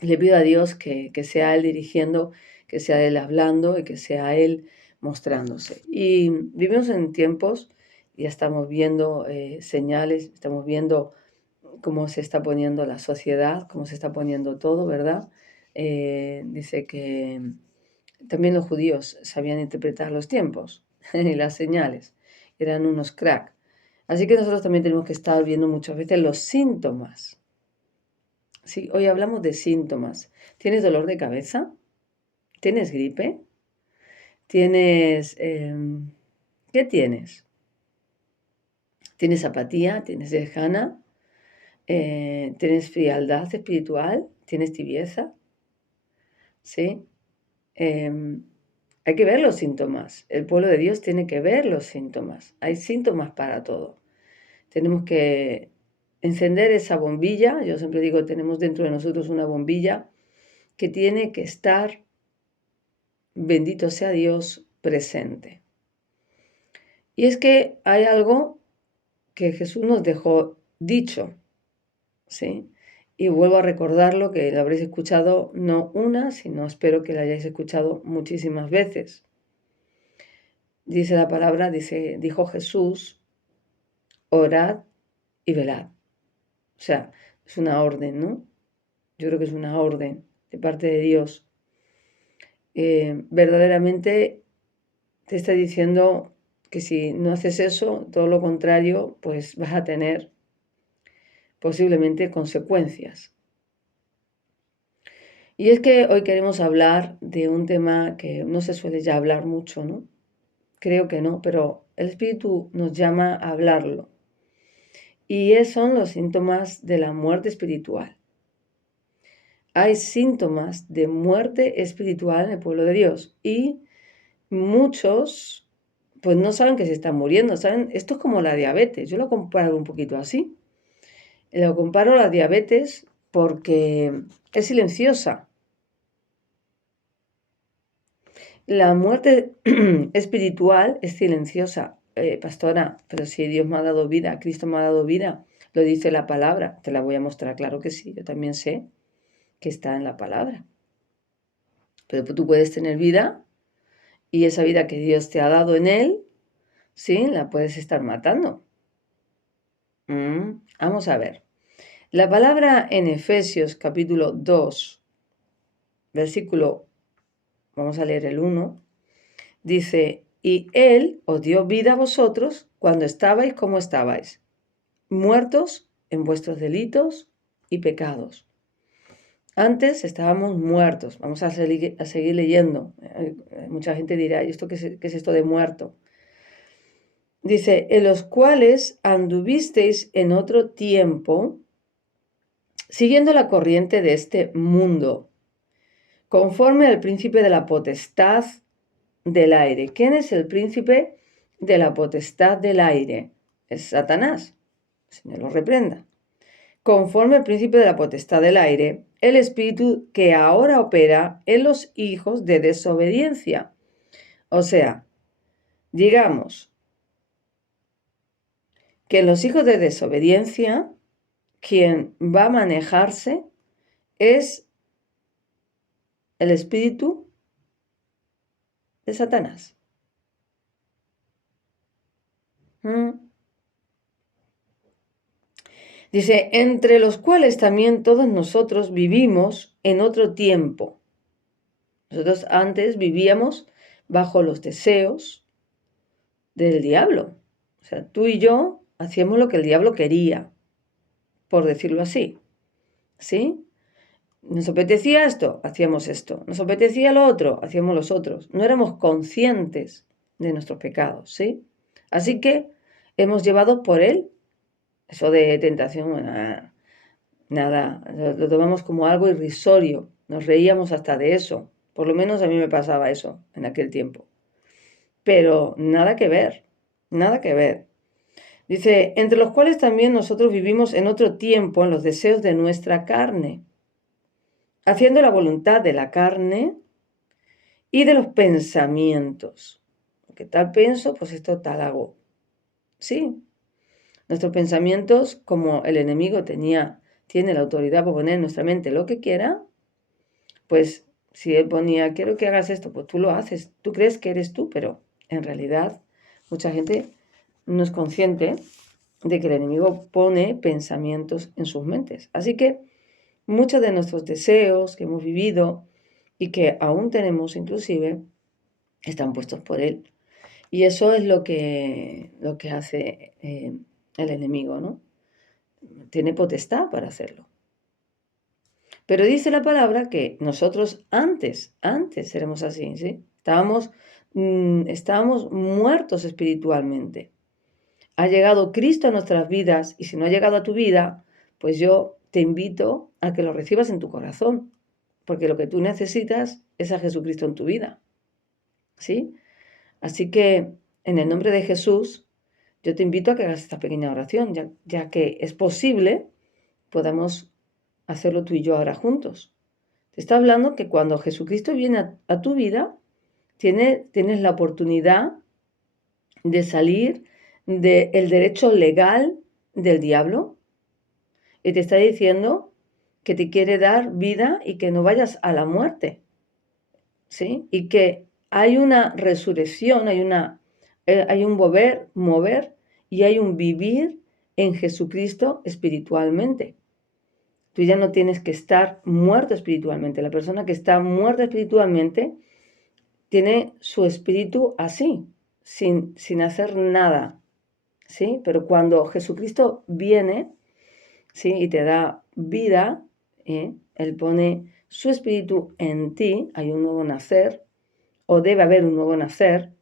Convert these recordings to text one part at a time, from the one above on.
Le pido a Dios que sea Él dirigiendo, que sea Él hablando y que sea Él mostrándose. Y vivimos en tiempos, ya estamos viendo señales, estamos viendo cómo se está poniendo la sociedad, cómo se está poniendo todo, ¿verdad? Dice que también los judíos sabían interpretar los tiempos y las señales, eran unos crack. Así que nosotros también tenemos que estar viendo muchas veces los síntomas. Sí, hoy hablamos de síntomas. ¿Tienes dolor de cabeza? ¿Tienes gripe? ¿Tienes... ¿qué tienes? ¿Tienes apatía? ¿Tienes lejana? ¿Tienes frialdad espiritual? ¿Tienes tibieza? ¿Sí? Hay que ver los síntomas. El pueblo de Dios tiene que ver los síntomas. Hay síntomas para todo. Tenemos que encender esa bombilla. Yo siempre digo, tenemos dentro de nosotros una bombilla que tiene que estar, bendito sea Dios, presente. Y es que hay algo que Jesús nos dejó dicho, ¿sí? Y vuelvo a recordarlo, que lo habréis escuchado no una, sino espero que lo hayáis escuchado muchísimas veces. Dice la palabra, dijo Jesús, orad y velad. O sea, es una orden, ¿no? Yo creo que es una orden de parte de Dios. Verdaderamente te está diciendo que si no haces eso, todo lo contrario, pues vas a tener posiblemente consecuencias. Y es que hoy queremos hablar de un tema que no se suele ya hablar mucho, ¿no? Creo que no, pero el Espíritu nos llama a hablarlo. Y son los síntomas de la muerte espiritual. Hay síntomas de muerte espiritual en el pueblo de Dios y muchos pues no saben que se están muriendo, ¿saben? Esto es como la diabetes, yo lo comparo un poquito así. Lo comparo a la diabetes porque es silenciosa. La muerte espiritual es silenciosa. Pastora, pero si Dios me ha dado vida, Cristo me ha dado vida, lo dice la palabra, te la voy a mostrar, claro que sí, yo también sé que está en la palabra. Pero tú puedes tener vida y esa vida que Dios te ha dado en Él, sí, la puedes estar matando. Vamos a ver. La palabra en Efesios capítulo 2, versículo, vamos a leer el 1, dice, y Él os dio vida a vosotros cuando estabais como estabais, muertos en vuestros delitos y pecados. Antes estábamos muertos. Vamos a seguir leyendo. Mucha gente dirá, ¿y esto qué es esto de muerto? Dice, en los cuales anduvisteis en otro tiempo, siguiendo la corriente de este mundo, conforme al príncipe de la potestad del aire. ¿Quién es el príncipe de la potestad del aire? Es Satanás. Señor lo reprenda. Conforme al príncipe de la potestad del aire, el espíritu que ahora opera en los hijos de desobediencia. O sea, digamos que en los hijos de desobediencia, quien va a manejarse es el espíritu de Satanás. Dice, entre los cuales también todos nosotros vivimos en otro tiempo. Nosotros antes vivíamos bajo los deseos del diablo. O sea, tú y yo hacíamos lo que el diablo quería, por decirlo así. ¿Sí? Nos apetecía esto, hacíamos esto. Nos apetecía lo otro, hacíamos los otros. No éramos conscientes de nuestros pecados, ¿sí? Así que hemos llevado por él eso de tentación, nada, lo tomamos como algo irrisorio. Nos reíamos hasta de eso. Por lo menos a mí me pasaba eso en aquel tiempo. Pero nada que ver, nada que ver. Dice, entre los cuales también nosotros vivimos en otro tiempo en los deseos de nuestra carne, haciendo la voluntad de la carne y de los pensamientos. ¿Qué tal pienso? Pues esto tal hago. Sí, nuestros pensamientos, como el enemigo tiene la autoridad para poner en nuestra mente lo que quiera, pues si él ponía, quiero que hagas esto, pues tú lo haces. Tú crees que eres tú, pero en realidad mucha gente no es consciente de que el enemigo pone pensamientos en sus mentes. Así que muchos de nuestros deseos que hemos vivido y que aún tenemos inclusive, están puestos por él. Y eso es lo que hace el enemigo, ¿no? Tiene potestad para hacerlo. Pero dice la palabra que nosotros antes éramos así, ¿sí? Estábamos muertos espiritualmente. Ha llegado Cristo a nuestras vidas y si no ha llegado a tu vida, pues yo te invito a que lo recibas en tu corazón, porque lo que tú necesitas es a Jesucristo en tu vida, ¿sí? Así que en el nombre de Jesús, yo te invito a que hagas esta pequeña oración, ya que es posible, podamos hacerlo tú y yo ahora juntos. Te está hablando que cuando Jesucristo viene a tu vida, tienes la oportunidad de salir del derecho legal del diablo y te está diciendo que te quiere dar vida y que no vayas a la muerte, ¿sí? Y que hay una resurrección, hay un mover y hay un vivir en Jesucristo espiritualmente. Tú ya no tienes que estar muerto espiritualmente. La persona que está muerta espiritualmente tiene su espíritu así, sin hacer nada, ¿sí? Pero cuando Jesucristo viene, ¿sí? Y te da vida, Él pone su espíritu en ti, hay un nuevo nacer, o debe haber un nuevo nacer,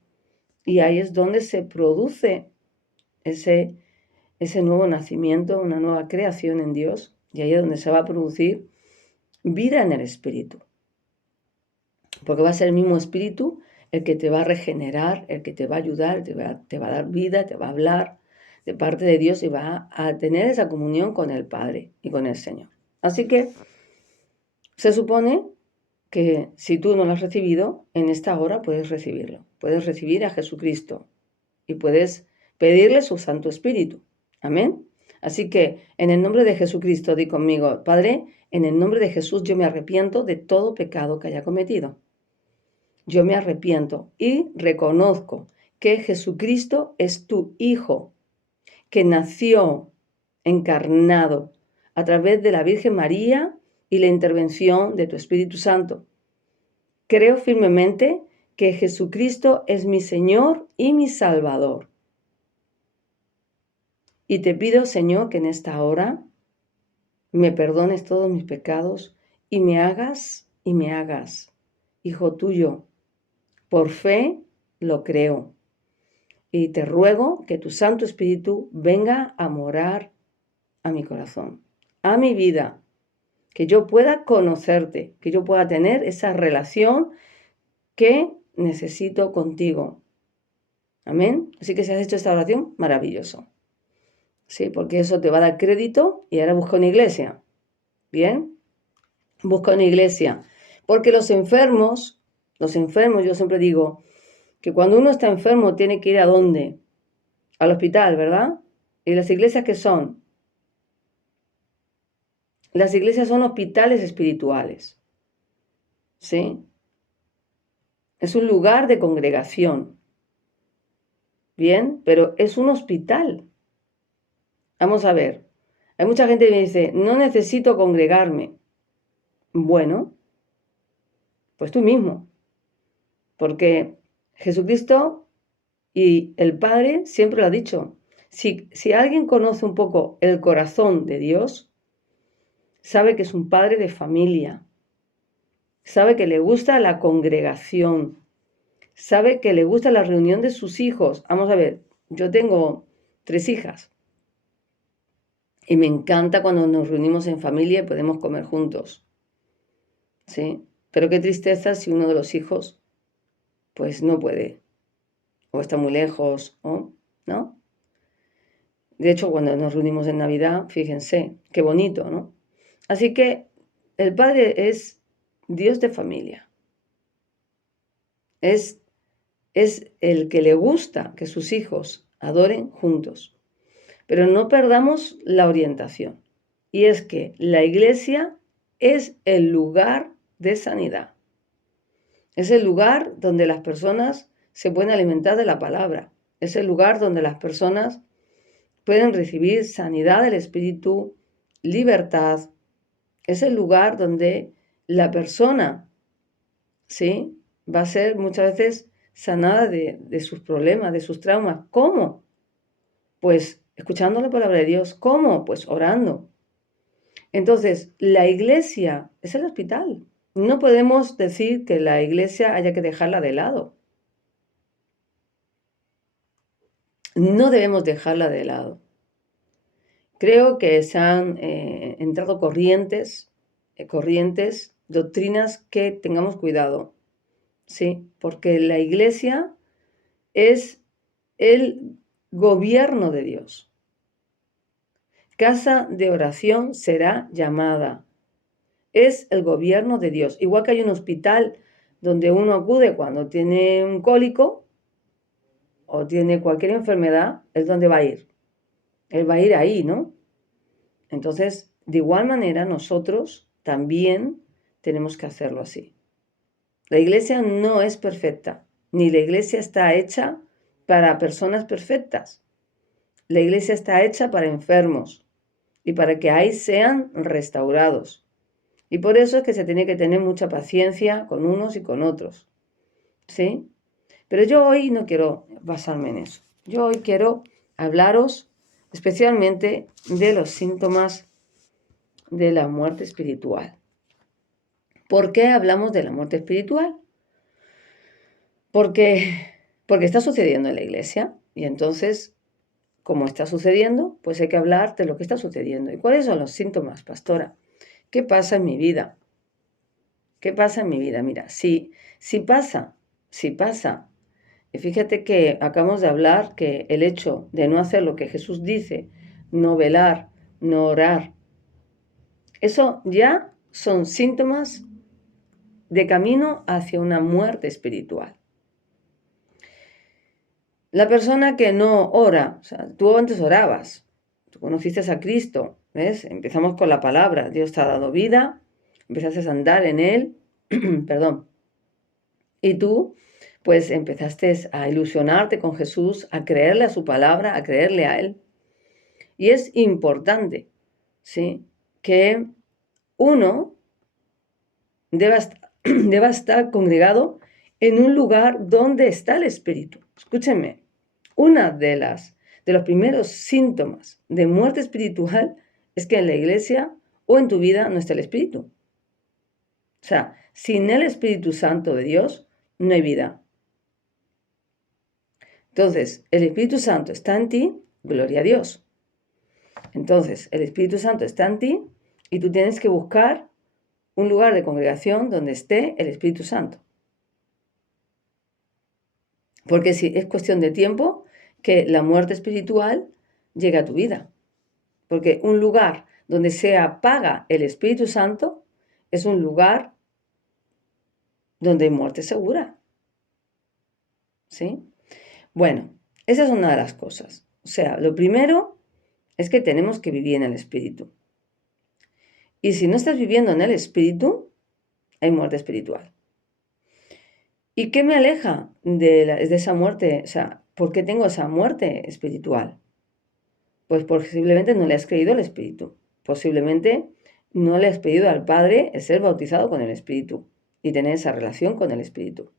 y ahí es donde se produce ese nuevo nacimiento, una nueva creación en Dios, y ahí es donde se va a producir vida en el espíritu. Porque va a ser el mismo espíritu el que te va a regenerar, el que te va a ayudar, te va a dar vida, te va a hablar de parte de Dios y va a tener esa comunión con el Padre y con el Señor. Así que se supone que si tú no lo has recibido, en esta hora puedes recibirlo. Puedes recibir a Jesucristo y puedes pedirle su Santo Espíritu. Amén. Así que en el nombre de Jesucristo, di conmigo, Padre, en el nombre de Jesús yo me arrepiento de todo pecado que haya cometido. Yo me arrepiento y reconozco que Jesucristo es tu Hijo, que nació encarnado a través de la Virgen María y la intervención de tu Espíritu Santo. Creo firmemente que Jesucristo es mi Señor y mi Salvador. Y te pido, Señor, que en esta hora me perdones todos mis pecados y me hagas hijo tuyo. Por fe lo creo. Y te ruego que tu Santo Espíritu venga a morar a mi corazón, a mi vida, que yo pueda conocerte, que yo pueda tener esa relación que necesito contigo. Amén. Así que si has hecho esta oración, maravilloso. Sí, porque eso te va a dar crédito y ahora busca una iglesia. Bien, busca una iglesia. Porque los enfermos, yo siempre digo que cuando uno está enfermo tiene que ir ¿a dónde? Al hospital, ¿verdad? ¿Y las iglesias qué son? Las iglesias son hospitales espirituales. ¿Sí? Es un lugar de congregación. Bien, pero es un hospital. Vamos a ver. Hay mucha gente que me dice, no necesito congregarme. Bueno, pues tú mismo. Porque Jesucristo y el Padre siempre lo ha dicho. Si alguien conoce un poco el corazón de Dios, sabe que es un padre de familia. Sabe que le gusta la congregación. Sabe que le gusta la reunión de sus hijos. Vamos a ver, yo tengo 3 hijas. Y me encanta cuando nos reunimos en familia y podemos comer juntos. ¿Sí? Pero qué tristeza si uno de los hijos pues no puede. O está muy lejos, ¿no? De hecho, cuando nos reunimos en Navidad, fíjense, qué bonito, ¿no? Así que el Padre es Dios de familia. Es el que le gusta que sus hijos adoren juntos. Pero no perdamos la orientación. Y es que la iglesia es el lugar de sanidad. Es el lugar donde las personas se pueden alimentar de la palabra. Es el lugar donde las personas pueden recibir sanidad del espíritu, libertad. Es el lugar donde la persona, ¿sí?, va a ser muchas veces sanada de sus problemas, de sus traumas. ¿Cómo? Pues escuchando la palabra de Dios. ¿Cómo? Pues orando. Entonces, la iglesia es el hospital. No podemos decir que la iglesia haya que dejarla de lado. No debemos dejarla de lado. Creo que se han entrado corrientes, doctrinas que tengamos cuidado, ¿sí? Porque la iglesia es el gobierno de Dios. Casa de oración será llamada. Es el gobierno de Dios. Igual que hay un hospital donde uno acude cuando tiene un cólico o tiene cualquier enfermedad, es donde va a ir. Él va a ir ahí, ¿no? Entonces, de igual manera, nosotros también tenemos que hacerlo así. La iglesia no es perfecta, ni la iglesia está hecha para personas perfectas. La iglesia está hecha para enfermos y para que ahí sean restaurados. Y por eso es que se tiene que tener mucha paciencia con unos y con otros. ¿Sí? Pero yo hoy no quiero basarme en eso. Yo hoy quiero hablaros especialmente de los síntomas de la muerte espiritual. ¿Por qué hablamos de la muerte espiritual? Porque está sucediendo en la iglesia y entonces, como está sucediendo, pues hay que hablar de lo que está sucediendo. ¿Y cuáles son los síntomas, pastora? ¿Qué pasa en mi vida? ¿Qué pasa en mi vida? Mira, si pasa, fíjate que acabamos de hablar que el hecho de no hacer lo que Jesús dice, no velar, no orar, eso ya son síntomas de camino hacia una muerte espiritual. La persona que no ora, o sea, tú antes orabas, tú conociste a Cristo, ¿ves? Empezamos con la palabra, Dios te ha dado vida, empezaste a andar en Él, perdón, y tú pues empezaste a ilusionarte con Jesús, a creerle a su palabra, a creerle a Él. Y es importante, ¿sí?, que uno deba estar congregado en un lugar donde está el Espíritu. Escúchenme, una de los primeros síntomas de muerte espiritual es que en la iglesia o en tu vida no está el Espíritu. O sea, sin el Espíritu Santo de Dios no hay vida. Entonces, el Espíritu Santo está en ti, gloria a Dios. Entonces, el Espíritu Santo está en ti y tú tienes que buscar un lugar de congregación donde esté el Espíritu Santo. Porque si es cuestión de tiempo que la muerte espiritual llegue a tu vida. Porque un lugar donde se apaga el Espíritu Santo es un lugar donde hay muerte segura. ¿Sí? Bueno, esa es una de las cosas. O sea, lo primero es que tenemos que vivir en el Espíritu. Y si no estás viviendo en el Espíritu, hay muerte espiritual. ¿Y qué me aleja de esa muerte? O sea, ¿por qué tengo esa muerte espiritual? Pues posiblemente no le has creído al Espíritu. Posiblemente no le has pedido al Padre el ser bautizado con el Espíritu y tener esa relación con el Espíritu.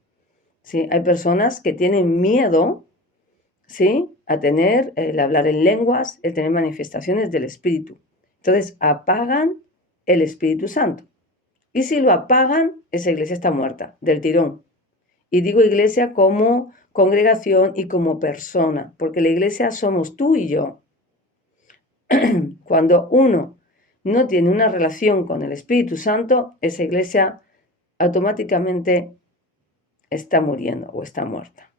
¿Sí? Hay personas que tienen miedo, ¿sí?, a tener el hablar en lenguas, el tener manifestaciones del Espíritu. Entonces apagan el Espíritu Santo. Y si lo apagan, esa iglesia está muerta, del tirón. Y digo iglesia como congregación y como persona, porque la iglesia somos tú y yo. Cuando uno no tiene una relación con el Espíritu Santo, esa iglesia automáticamente está muriendo o está muerta.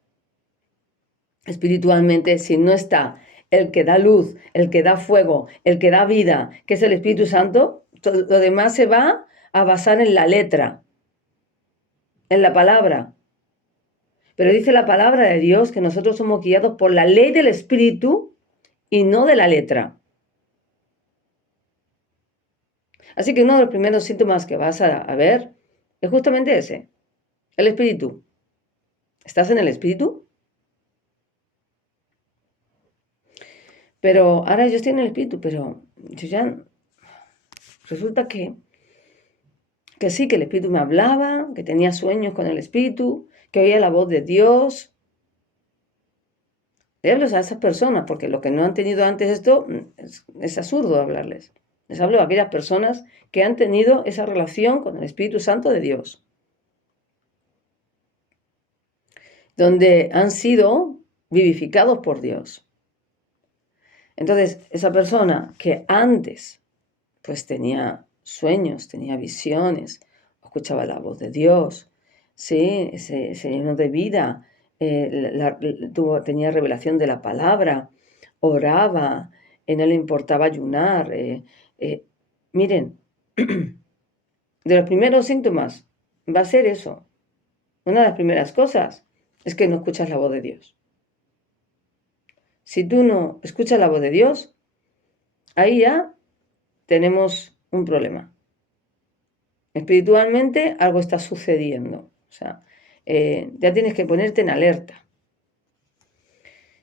Espiritualmente, si no está el que da luz, el que da fuego, el que da vida, que es el Espíritu Santo, todo lo demás se va a basar en la letra, en la palabra. Pero dice la palabra de Dios que nosotros somos guiados por la ley del Espíritu y no de la letra. Así que uno de los primeros síntomas que vas a ver es justamente ese, el espíritu. ¿Estás en el espíritu? Pero ahora yo estoy en el espíritu, pero yo ya resulta que sí, que el espíritu me hablaba, que tenía sueños con el espíritu, que oía la voz de Dios. Le hablo a esas personas, porque los que no han tenido antes esto, es absurdo hablarles. Les hablo a aquellas personas que han tenido esa relación con el Espíritu Santo de Dios, donde han sido vivificados por Dios. Entonces, esa persona que antes pues tenía sueños, tenía visiones, escuchaba la voz de Dios, ¿sí? Se llenó de vida, tenía revelación de la palabra, oraba, no le importaba ayunar. Miren, de los primeros síntomas va a ser eso. Una de las primeras cosas es que no escuchas la voz de Dios. Si tú no escuchas la voz de Dios, ahí ya tenemos un problema. Espiritualmente algo está sucediendo. O sea, ya tienes que ponerte en alerta.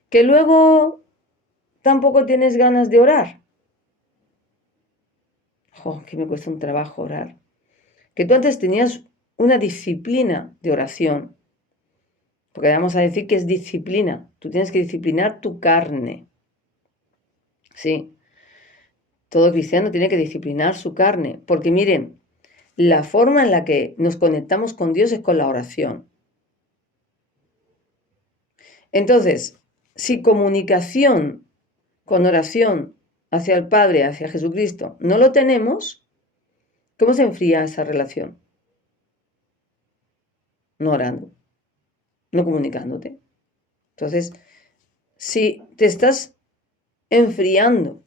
Que luego tampoco tienes ganas de orar. Que me cuesta un trabajo orar. Que tú antes tenías una disciplina de oración. Porque vamos a decir que es disciplina. Tú tienes que disciplinar tu carne. Sí. Todo cristiano tiene que disciplinar su carne. Porque miren, la forma en la que nos conectamos con Dios es con la oración. Entonces, si comunicación con oración hacia el Padre, hacia Jesucristo, no lo tenemos, ¿cómo se enfría esa relación? No orando, no comunicándote. Entonces, si te estás enfriando,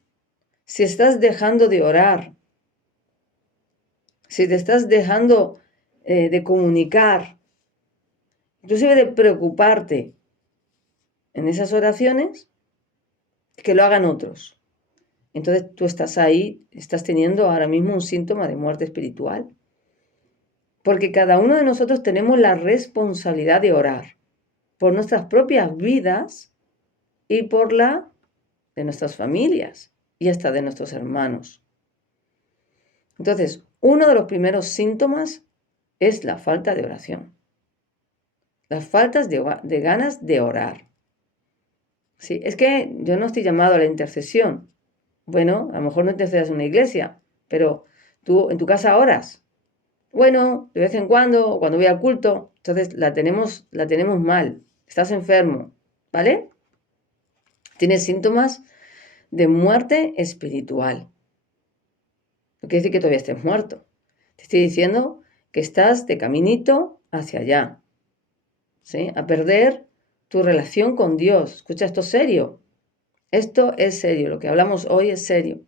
si estás dejando de orar, si te estás dejando de comunicar, inclusive de preocuparte en esas oraciones, que lo hagan otros. Entonces tú estás ahí, estás teniendo ahora mismo un síntoma de muerte espiritual. Porque cada uno de nosotros tenemos la responsabilidad de orar por nuestras propias vidas y por la de nuestras familias y hasta de nuestros hermanos. Entonces, uno de los primeros síntomas es la falta de oración. Las faltas de ganas de orar. Sí, es que yo no estoy llamado a la intercesión. Bueno, a lo mejor no intercedas en una iglesia, pero tú en tu casa oras. Bueno, de vez en cuando voy al culto, entonces la tenemos mal. Estás enfermo, ¿vale? Tienes síntomas de muerte espiritual. No quiere decir que todavía estés muerto. Te estoy diciendo que estás de caminito hacia allá, ¿sí? A perder tu relación con Dios. Escucha, esto es serio. Esto es serio. Lo que hablamos hoy es serio.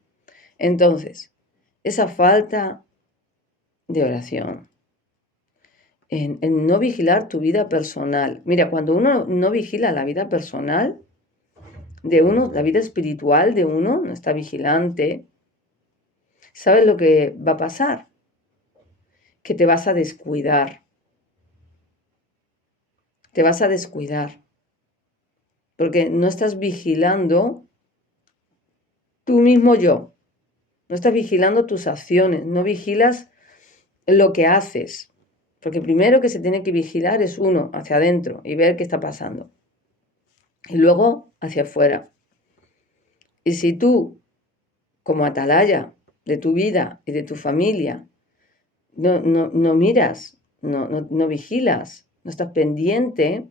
Entonces, esa falta de oración, en no vigilar tu vida personal. Mira, cuando uno no vigila la vida personal de uno, la vida espiritual de uno, no está vigilante, ¿sabes lo que va a pasar? Que te vas a descuidar. Te vas a descuidar. Porque no estás vigilando tú mismo yo. No estás vigilando tus acciones. No vigilas lo que haces. Porque primero que se tiene que vigilar es uno hacia adentro y ver qué está pasando. Y luego hacia afuera. Y si tú, como atalaya de tu vida y de tu familia, no miras, no vigilas, no estás pendiente,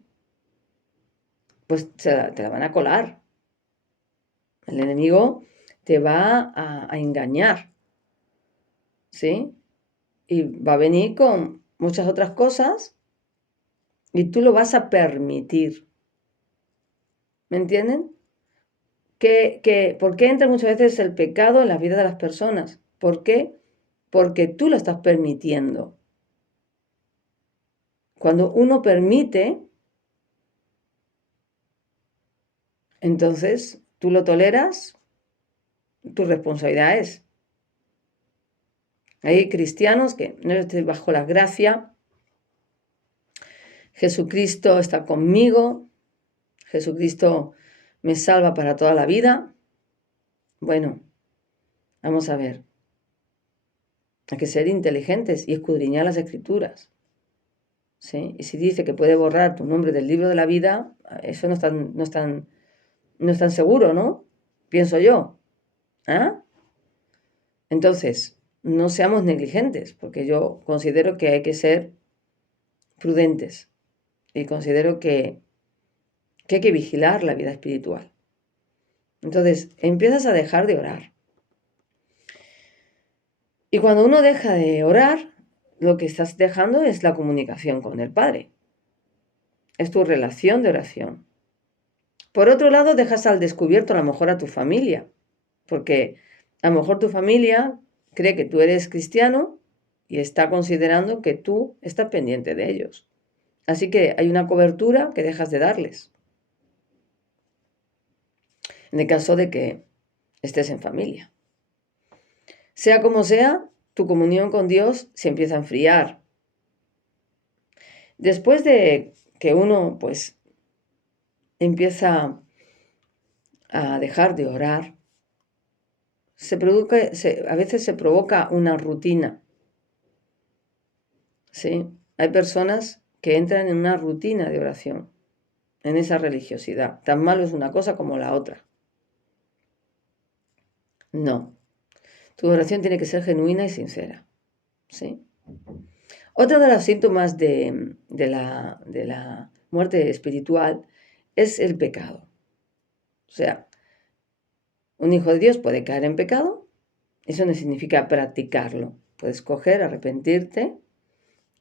pues te la van a colar. El enemigo te va a engañar, ¿sí? Y va a venir con muchas otras cosas y tú lo vas a permitir. ¿Me entienden? ¿Por qué entra muchas veces el pecado en la vida de las personas? ¿Por qué? Porque tú lo estás permitiendo. Cuando uno permite, entonces tú lo toleras, tu responsabilidad es. Hay cristianos que no estoy bajo la gracia, Jesucristo está conmigo, Jesucristo me salva para toda la vida. Bueno, vamos a ver. Hay que ser inteligentes y escudriñar las escrituras. ¿Sí? Y si dice que puede borrar tu nombre del libro de la vida, eso no es tan seguro, ¿no? Pienso yo. ¿Ah? Entonces, no seamos negligentes, porque yo considero que hay que ser prudentes y considero que hay que vigilar la vida espiritual. Entonces, empiezas a dejar de orar. Y cuando uno deja de orar, lo que estás dejando es la comunicación con el Padre. Es tu relación de oración. Por otro lado, dejas al descubierto a lo mejor a tu familia, porque a lo mejor tu familia cree que tú eres cristiano y está considerando que tú estás pendiente de ellos. Así que hay una cobertura que dejas de darles. En el caso de que estés en familia. Sea como sea, tu comunión con Dios se empieza a enfriar. Después de que uno pues empieza a dejar de orar, a veces se provoca una rutina. ¿Sí? Hay personas que entran en una rutina de oración, en esa religiosidad. Tan malo es una cosa como la otra. No. Tu oración tiene que ser genuina y sincera. ¿Sí? Otro de los síntomas de la muerte espiritual es el pecado. O sea, un hijo de Dios puede caer en pecado. Eso no significa practicarlo. Puedes coger, arrepentirte,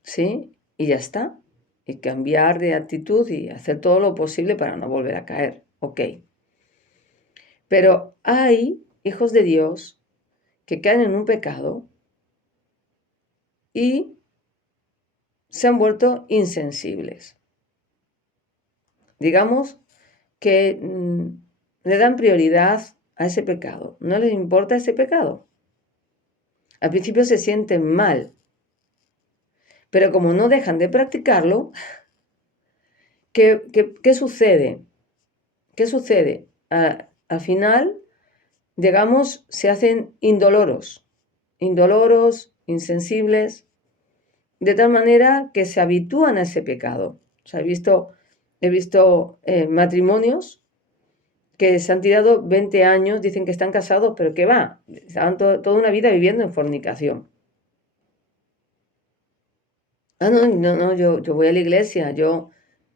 ¿sí? Y ya está. Y cambiar de actitud y hacer todo lo posible para no volver a caer. Ok. Pero hay hijos de Dios que caen en un pecado y se han vuelto insensibles. Digamos que le dan prioridad a ese pecado. No les importa ese pecado. Al principio se sienten mal, pero como no dejan de practicarlo, ¿qué sucede? ¿Qué sucede? Al final, digamos, se hacen indoloros, insensibles, de tal manera que se habitúan a ese pecado. O sea, he visto matrimonios que se han tirado 20 años, dicen que están casados, pero ¿qué va? Estaban toda una vida viviendo en fornicación. Ah, no, yo voy a la iglesia,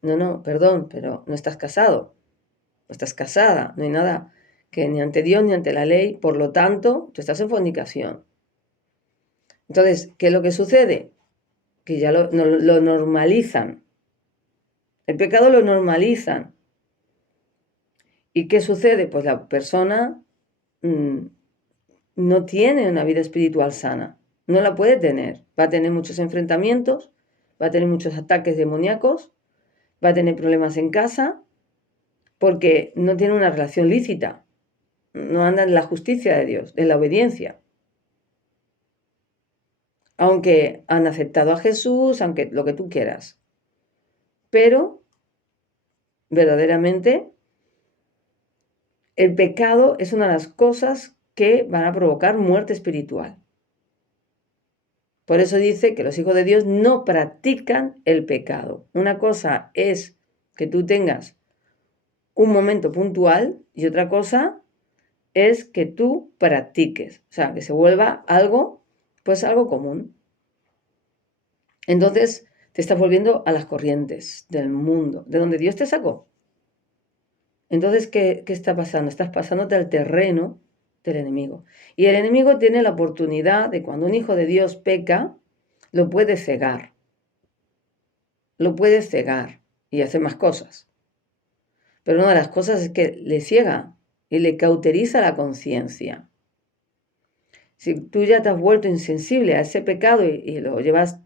no, perdón, pero no estás casado, no estás casada, no hay nada que ni ante Dios ni ante la ley, por lo tanto, tú estás en fornicación. Entonces, ¿qué es lo que sucede? Que ya lo normalizan. El pecado lo normalizan. ¿Y qué sucede? Pues la persona no tiene una vida espiritual sana, no la puede tener. Va a tener muchos enfrentamientos, va a tener muchos ataques demoníacos, va a tener problemas en casa, porque no tiene una relación lícita, no anda en la justicia de Dios, en la obediencia. Aunque han aceptado a Jesús, aunque lo que tú quieras. Pero, verdaderamente, el pecado es una de las cosas que van a provocar muerte espiritual. Por eso dice que los hijos de Dios no practican el pecado. Una cosa es que tú tengas un momento puntual y otra cosa es que tú practiques. O sea, que se vuelva algo, pues algo común. Entonces te estás volviendo a las corrientes del mundo, de donde Dios te sacó. Entonces, ¿qué está pasando? Estás pasándote al terreno del enemigo. Y el enemigo tiene la oportunidad de cuando un hijo de Dios peca, lo puede cegar. Lo puede cegar y hacer más cosas. Pero una de las cosas es que le ciega y le cauteriza la conciencia. Si tú ya te has vuelto insensible a ese pecado y lo llevas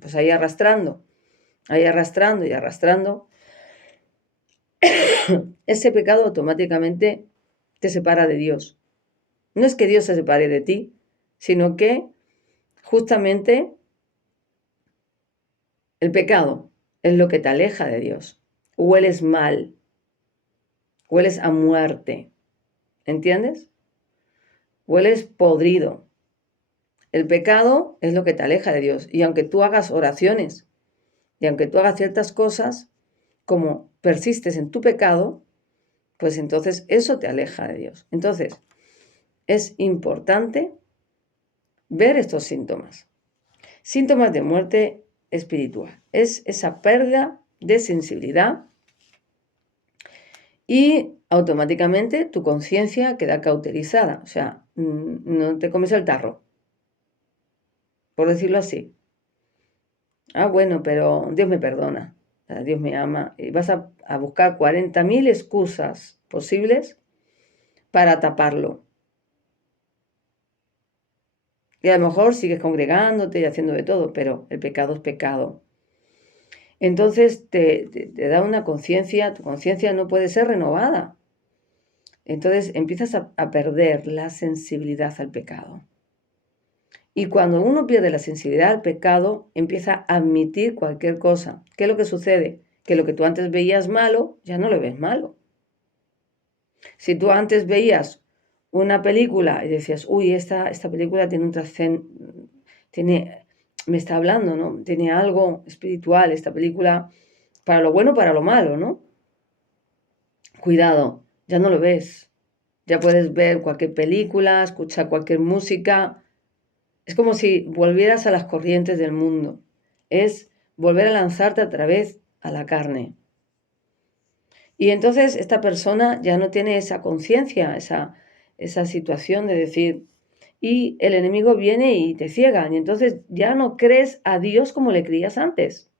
pues ahí arrastrando y arrastrando, ese pecado automáticamente te separa de Dios. No es que Dios se separe de ti, sino que justamente el pecado es lo que te aleja de Dios. Hueles mal, hueles a muerte, ¿entiendes? Hueles podrido. El pecado es lo que te aleja de Dios. Y aunque tú hagas oraciones, y aunque tú hagas ciertas cosas, como persistes en tu pecado, pues entonces eso te aleja de Dios. Entonces, es importante ver estos síntomas. Síntomas de muerte espiritual. Es esa pérdida de sensibilidad y automáticamente tu conciencia queda cauterizada. O sea, no te comes el tarro, por decirlo así. Ah, bueno, pero Dios me perdona, Dios me ama. Y vas a buscar 40.000 excusas posibles para taparlo. Y a lo mejor sigues congregándote y haciendo de todo, pero el pecado es pecado. Entonces te da una conciencia, tu conciencia no puede ser renovada. Entonces empiezas a perder la sensibilidad al pecado. Y cuando uno pierde la sensibilidad al pecado, empieza a admitir cualquier cosa. ¿Qué es lo que sucede? Que lo que tú antes veías malo, ya no lo ves malo. Si tú antes veías una película y decías, uy, esta película tiene un trascendente, me está hablando, ¿no? Tiene algo espiritual, esta película, para lo bueno, para lo malo, ¿no? Cuidado, ya no lo ves. Ya puedes ver cualquier película, escuchar cualquier música. Es como si volvieras a las corrientes del mundo. Es volver a lanzarte a través a la carne. Y entonces esta persona ya no tiene esa conciencia, esa situación de decir, y el enemigo viene y te ciega, y entonces ya no crees a Dios como le creías antes.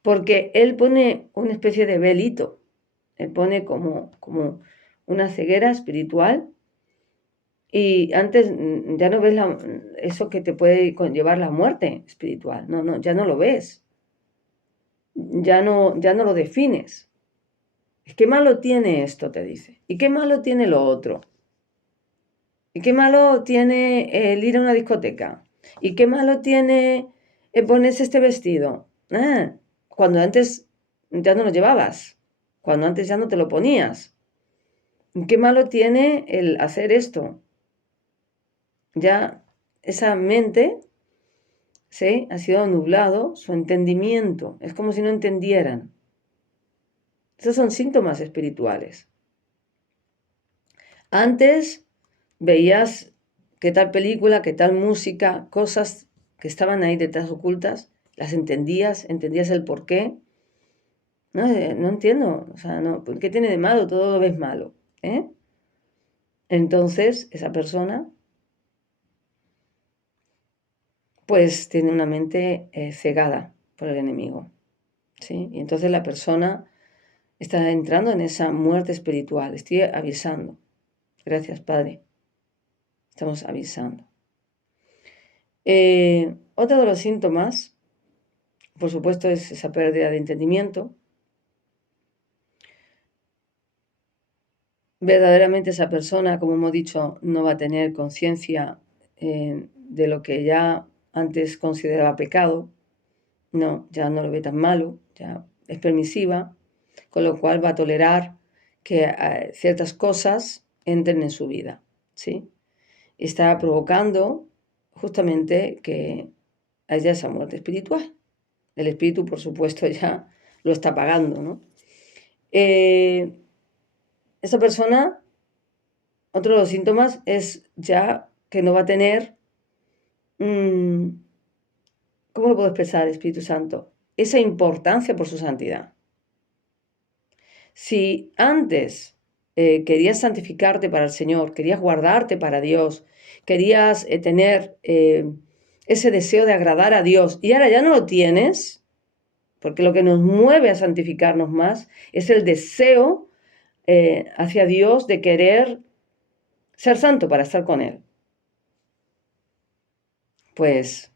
Porque Él pone una especie de velito, Él pone como una ceguera espiritual, y antes ya no ves eso que te puede conllevar la muerte espiritual. No, ya no lo ves. Ya no lo defines. ¿Qué malo tiene esto? Te dice. ¿Y qué malo tiene lo otro? ¿Y qué malo tiene el ir a una discoteca? ¿Y qué malo tiene ponerse este vestido? Cuando antes ya no lo llevabas. Cuando antes ya no te lo ponías. ¿Y qué malo tiene el hacer esto? Ya esa mente ¿sí? Ha sido nublado su entendimiento. Es como si no entendieran. Esos son síntomas espirituales. Antes veías qué tal película, qué tal música, cosas que estaban ahí detrás ocultas, las entendías el porqué. No entiendo, o sea, no, ¿qué tiene de malo? Todo lo ves malo. Entonces, esa persona pues tiene una mente cegada por el enemigo. ¿Sí? Y entonces la persona está entrando en esa muerte espiritual. Estoy avisando. Gracias, Padre. Estamos avisando. Otro de los síntomas, por supuesto, es esa pérdida de entendimiento. Verdaderamente esa persona, como hemos dicho, no va a tener conciencia de lo que ya antes consideraba pecado. No, ya no lo ve tan malo, ya es permisiva, con lo cual va a tolerar que ciertas cosas entren en su vida, ¿sí? Está provocando justamente que haya esa muerte espiritual. El espíritu, por supuesto, ya lo está pagando, ¿no? Esa persona, otro de los síntomas es ya que no va a tener, ¿cómo lo puedo expresar, Espíritu Santo? Esa importancia por su santidad. Si antes querías santificarte para el Señor, querías guardarte para Dios, querías tener ese deseo de agradar a Dios y ahora ya no lo tienes, porque lo que nos mueve a santificarnos más es el deseo hacia Dios de querer ser santo para estar con Él. Pues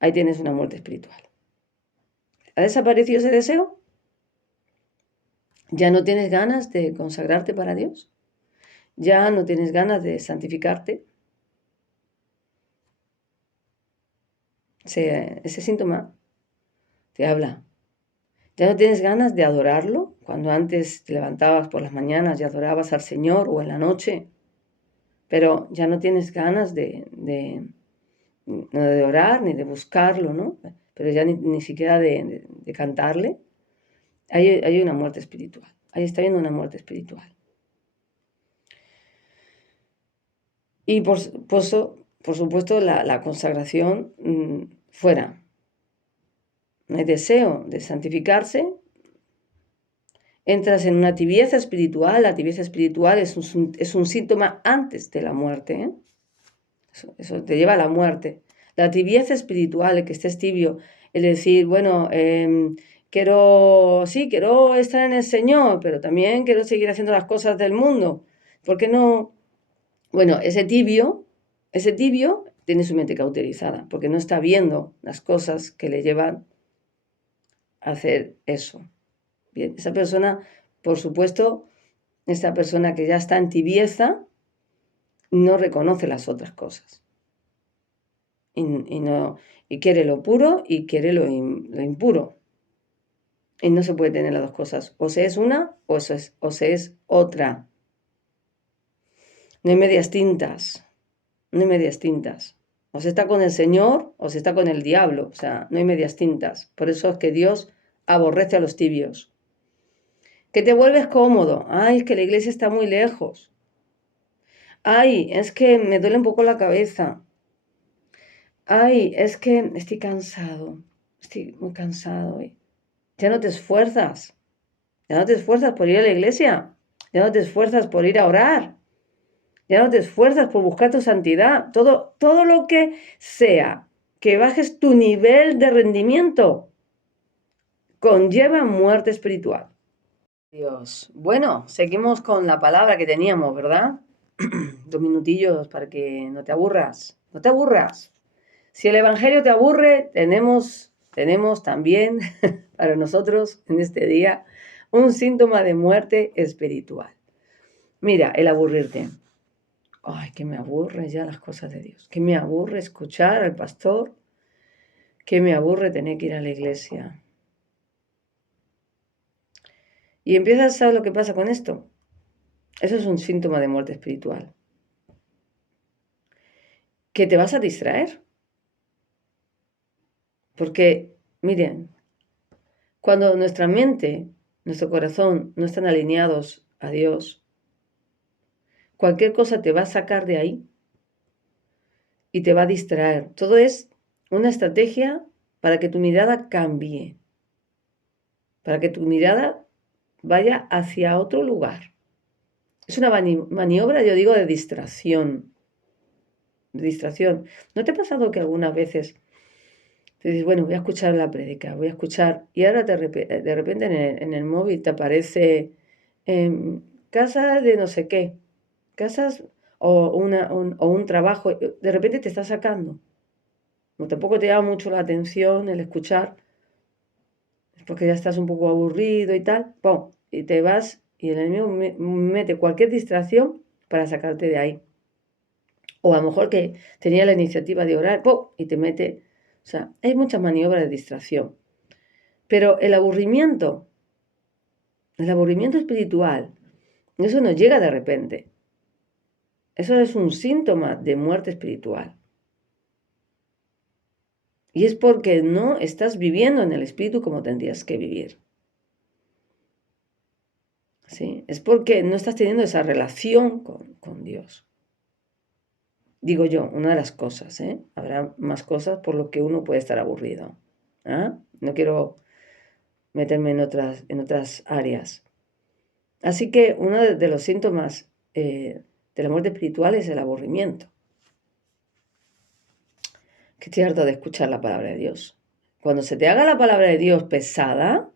ahí tienes una muerte espiritual. ¿Ha desaparecido ese deseo? ¿Ya no tienes ganas de consagrarte para Dios? ¿Ya no tienes ganas de santificarte? ese síntoma te habla. Ya no tienes ganas de adorarlo, cuando antes te levantabas por las mañanas y adorabas al Señor o en la noche, pero ya no tienes ganas no de orar ni de buscarlo, ¿no? Pero ya ni siquiera de cantarle. Hay una muerte espiritual. Ahí está viendo una muerte espiritual. Y por supuesto, la consagración fuera. No hay deseo de santificarse. Entras en una tibieza espiritual. La tibieza espiritual es un síntoma antes de la muerte, ¿eh? Eso te lleva a la muerte. La tibieza espiritual, el que estés tibio, el decir, bueno, quiero estar en el Señor, pero también quiero seguir haciendo las cosas del mundo. ¿Por qué no? Bueno, ese tibio tiene su mente cauterizada, porque no está viendo las cosas que le llevan a hacer eso. Bien, esa persona, por supuesto, esa persona que ya está en tibieza, no reconoce las otras cosas. Y quiere lo puro y quiere lo impuro. Y no se puede tener las dos cosas. O se es una o se es otra. No hay medias tintas. No hay medias tintas. O se está con el Señor o se está con el diablo. O sea, no hay medias tintas. Por eso es que Dios aborrece a los tibios. Que te vuelves cómodo. Ay, es que la iglesia está muy lejos. Ay, es que me duele un poco la cabeza. Ay, es que estoy cansado. Estoy muy cansado hoy. Ya no te esfuerzas. Ya no te esfuerzas por ir a la iglesia. Ya no te esfuerzas por ir a orar. Ya no te esfuerzas por buscar tu santidad. Todo lo que sea que bajes tu nivel de rendimiento conlleva muerte espiritual. Dios. Bueno, seguimos con la palabra que teníamos, ¿verdad? 2 minutillos para que no te aburras. No te aburras. Si el Evangelio te aburre, tenemos también para nosotros en este día un síntoma de muerte espiritual. Mira, el aburrirte. Ay, que me aburre ya las cosas de Dios. Que me aburre escuchar al pastor. Que me aburre tener que ir a la iglesia. Y empiezas a saber lo que pasa con esto. Eso es un síntoma de muerte espiritual. Que te vas a distraer. Porque, miren, cuando nuestra mente, nuestro corazón no están alineados a Dios, cualquier cosa te va a sacar de ahí y te va a distraer. Todo es una estrategia para que tu mirada cambie, para que tu mirada vaya hacia otro lugar. Es una maniobra, yo digo, de distracción. De distracción. ¿No te ha pasado que algunas veces te dices, bueno, voy a escuchar la prédica, voy a escuchar, y ahora de repente en el móvil te aparece casa de no sé qué, casas o un trabajo, de repente te está sacando. No, tampoco te llama mucho la atención el escuchar, porque ya estás un poco aburrido y tal, ¡pum! Y te vas y el enemigo mete cualquier distracción para sacarte de ahí. O a lo mejor que tenía la iniciativa de orar, ¡pum! Y te mete. O sea, hay muchas maniobras de distracción. Pero el aburrimiento espiritual, eso no llega de repente. Eso es un síntoma de muerte espiritual. Y es porque no estás viviendo en el espíritu como tendrías que vivir. ¿Sí? Es porque no estás teniendo esa relación con Dios. Digo yo, una de las cosas, ¿eh? Habrá más cosas por lo que uno puede estar aburrido. ¿Ah? No quiero meterme en otras áreas. Así que uno de los síntomas de la muerte espiritual es el aburrimiento. Que estoy harto de escuchar la palabra de Dios. Cuando se te haga la palabra de Dios pesada,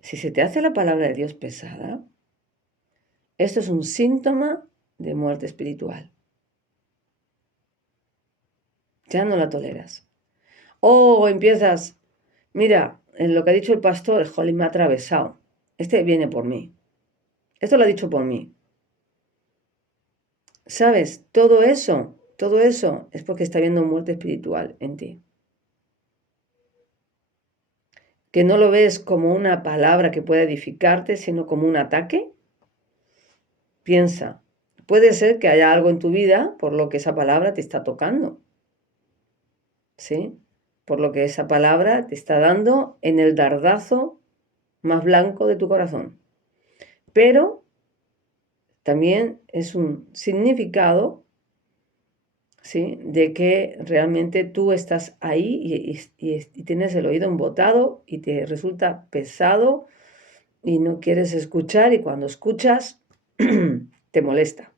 si se te hace la palabra de Dios pesada, esto es un síntoma de muerte espiritual. Ya no la toleras. O empiezas, mira, en lo que ha dicho el pastor, jolín, me ha atravesado. Este viene por mí. Esto lo ha dicho por mí. ¿Sabes? Todo eso todo eso es porque está habiendo muerte espiritual en ti. Que no lo ves como una palabra que pueda edificarte, sino como un ataque. Piensa, puede ser que haya algo en tu vida por lo que esa palabra te está tocando, ¿sí? Por lo que esa palabra te está dando en el dardazo más blanco de tu corazón. Pero también es un significado, ¿sí?, de que realmente tú estás ahí y tienes el oído embotado y te resulta pesado y no quieres escuchar, y cuando escuchas te molesta.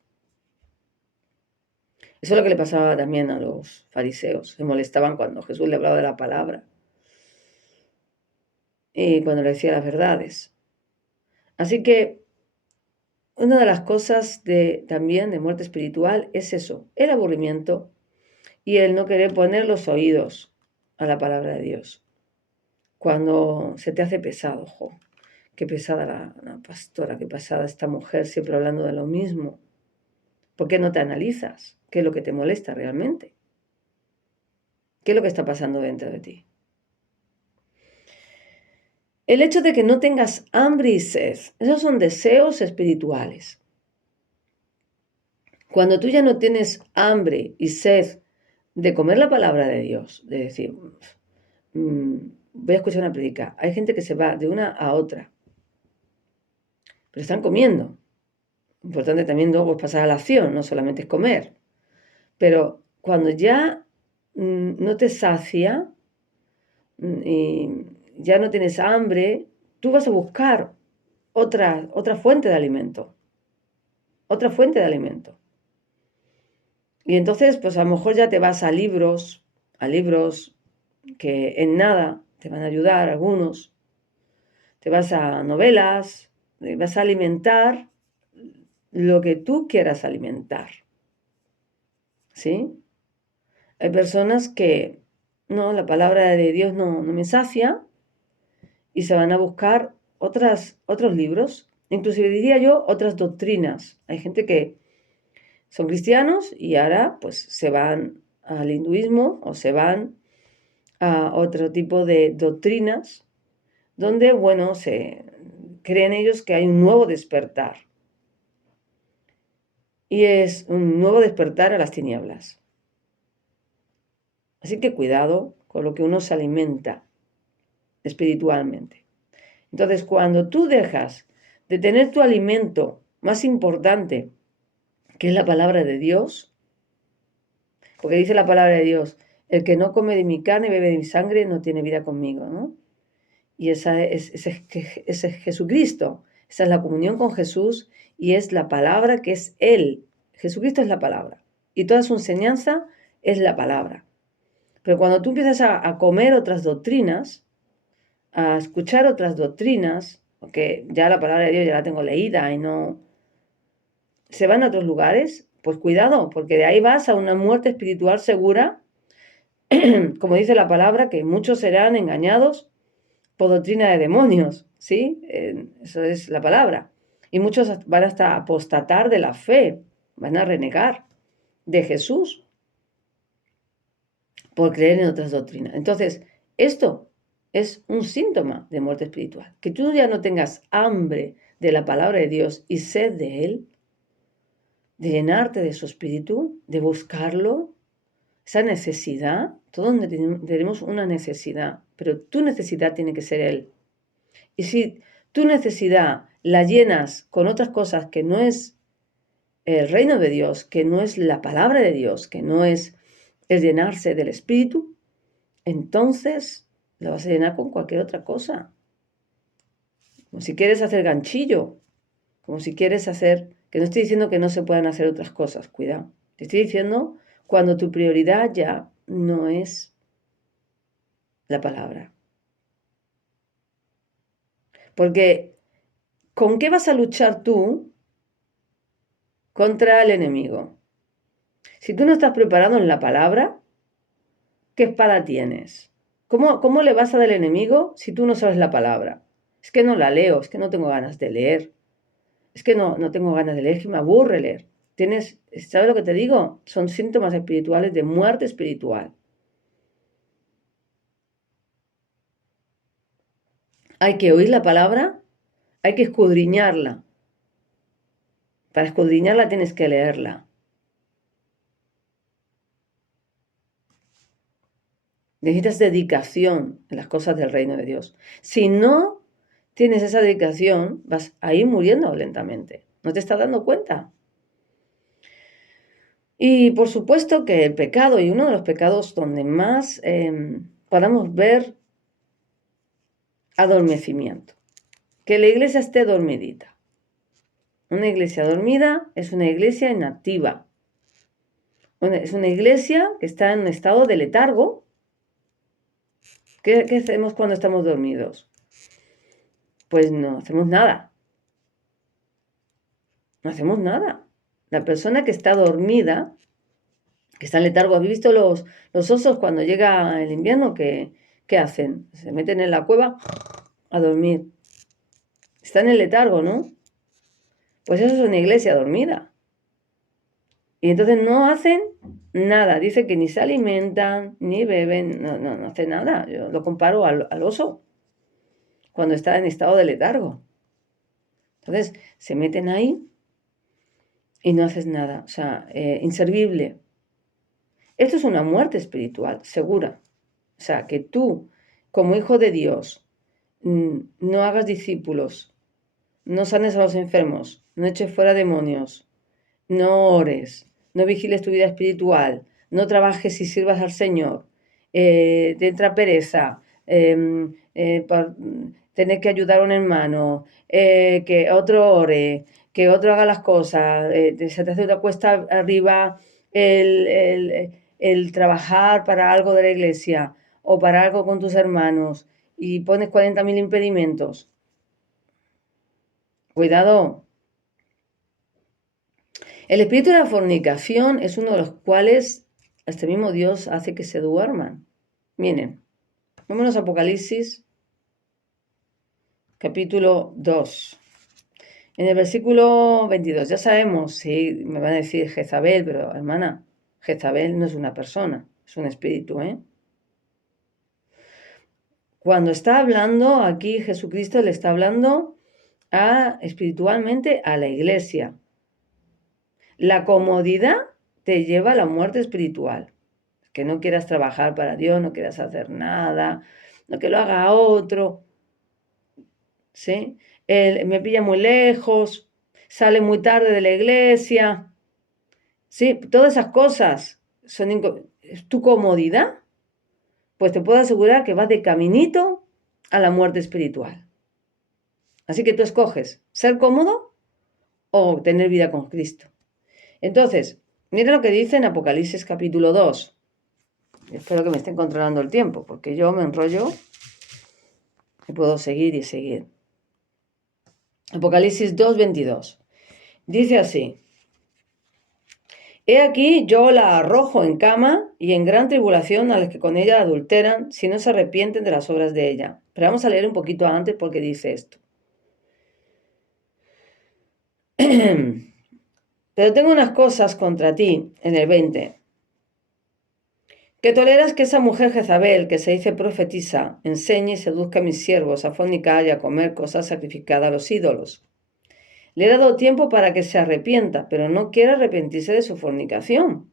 Eso es lo que le pasaba también a los fariseos. Se molestaban cuando Jesús le hablaba de la palabra y cuando le decía las verdades. Así que una de las cosas también de muerte espiritual es eso, el aburrimiento y el no querer poner los oídos a la palabra de Dios. Cuando se te hace pesado, qué pesada la pastora, qué pesada esta mujer, siempre hablando de lo mismo. ¿Por qué no te analizas? ¿Qué es lo que te molesta realmente? ¿Qué es lo que está pasando dentro de ti? El hecho de que no tengas hambre y sed, esos son deseos espirituales. Cuando tú ya no tienes hambre y sed de comer la palabra de Dios, de decir, voy a escuchar una predica, hay gente que se va de una a otra, pero están comiendo. Importante también luego es pasar a la acción, no solamente es comer. Pero cuando ya no te sacia y ya no tienes hambre, tú vas a buscar otra fuente de alimento. Otra fuente de alimento. Y entonces, pues a lo mejor ya te vas a libros que en nada te van a ayudar algunos. Te vas a novelas, vas a alimentar lo que tú quieras alimentar. ¿Sí? Hay personas que, no, la palabra de Dios no me sacia y se van a buscar otros libros, inclusive diría yo, otras doctrinas. Hay gente que son cristianos y ahora pues se van al hinduismo o se van a otro tipo de doctrinas donde, bueno, creen ellos que hay un nuevo despertar. Y es un nuevo despertar a las tinieblas. Así que cuidado con lo que uno se alimenta espiritualmente. Entonces, cuando tú dejas de tener tu alimento más importante, que es la palabra de Dios, porque dice la palabra de Dios, el que no come de mi carne y bebe de mi sangre no tiene vida conmigo, ¿no? Y ese es Jesucristo, esa es la comunión con Jesús y es la palabra que es Él. Jesucristo es la palabra y toda su enseñanza es la palabra. Pero cuando tú empiezas a comer otras doctrinas, a escuchar otras doctrinas, porque ya la palabra de Dios ya la tengo leída y no se van a otros lugares, pues cuidado, porque de ahí vas a una muerte espiritual segura, como dice la palabra, que muchos serán engañados por doctrina de demonios, ¿sí? Eso es la palabra. Y muchos van hasta apostatar de la fe, van a renegar de Jesús por creer en otras doctrinas. Entonces, esto es un síntoma de muerte espiritual. Que tú ya no tengas hambre de la palabra de Dios y sed de Él, de llenarte de su espíritu, de buscarlo, esa necesidad. Todos tenemos una necesidad, pero tu necesidad tiene que ser Él. Y si tu necesidad la llenas con otras cosas que no es el reino de Dios, que no es la palabra de Dios, que no es el llenarse del espíritu, entonces la vas a llenar con cualquier otra cosa. Como si quieres hacer ganchillo, como si quieres hacer, que no estoy diciendo que no se puedan hacer otras cosas, cuidado. Te estoy diciendo cuando tu prioridad ya no es la palabra. Porque, ¿con qué vas a luchar tú contra el enemigo? Si tú no estás preparado en la palabra, ¿qué espada tienes? ¿Cómo le vas a dar al enemigo si tú no sabes la palabra? Es que no la leo, es que no tengo ganas de leer. Es que no tengo ganas de leer, es que me aburre leer. ¿sabes lo que te digo? Son síntomas espirituales de muerte espiritual. Hay que oír la palabra, hay que escudriñarla. Para escudriñarla tienes que leerla. Necesitas dedicación en las cosas del reino de Dios. Si no tienes esa dedicación, vas a ir muriendo lentamente. ¿No te estás dando cuenta? Y por supuesto que el pecado, y uno de los pecados donde más podamos ver adormecimiento, que la iglesia esté dormidita. Una iglesia dormida es una iglesia inactiva. Es una iglesia que está en un estado de letargo. ¿Qué hacemos cuando estamos dormidos? Pues no hacemos nada. No hacemos nada. La persona que está dormida, que está en letargo, ¿habéis visto los osos cuando llega el invierno? ¿Qué hacen? Se meten en la cueva a dormir. Están en letargo, ¿no? Pues eso es una iglesia dormida. Y entonces no hacen nada. Dice que ni se alimentan, ni beben, no hacen nada. Yo lo comparo al oso cuando está en estado de letargo. Entonces se meten ahí y no haces nada. O sea, inservible. Esto es una muerte espiritual, segura. O sea, que tú, como hijo de Dios, no hagas discípulos, no sanes a los enfermos, no eches fuera demonios, no ores, no vigiles tu vida espiritual, no trabajes y sirvas al Señor, te entra pereza, por tener que ayudar a un hermano, que otro ore, que otro haga las cosas, se te hace una cuesta arriba el trabajar para algo de la iglesia o para algo con tus hermanos y pones 40.000 impedimentos. Cuidado. El espíritu de la fornicación es uno de los cuales este mismo Dios hace que se duerman. Miren, vámonos a Apocalipsis, capítulo 2. En el versículo 22, ya sabemos, sí, me van a decir Jezabel, pero hermana, Jezabel no es una persona, es un espíritu, ¿eh? Cuando está hablando aquí Jesucristo le está hablando espiritualmente a la iglesia. La comodidad te lleva a la muerte espiritual. Que no quieras trabajar para Dios, no quieras hacer nada, no que lo haga otro. ¿Sí? Me pilla muy lejos, sale muy tarde de la iglesia. ¿Sí? Todas esas cosas es tu comodidad. Pues te puedo asegurar que vas de caminito a la muerte espiritual. Así que tú escoges ser cómodo o tener vida con Cristo. Entonces, mira lo que dice en Apocalipsis capítulo 2. Espero que me estén controlando el tiempo, porque yo me enrollo y puedo seguir y seguir. Apocalipsis 2:22. Dice así: He aquí yo la arrojo en cama y en gran tribulación a los que con ella adulteran, si no se arrepienten de las obras de ella. Pero vamos a leer un poquito antes porque dice esto. Pero tengo unas cosas contra ti, en el 20. Que toleras que esa mujer Jezabel, que se dice profetisa, enseñe y seduzca a mis siervos a fornicar y a comer cosas sacrificadas a los ídolos. Le he dado tiempo para que se arrepienta, pero no quiere arrepentirse de su fornicación.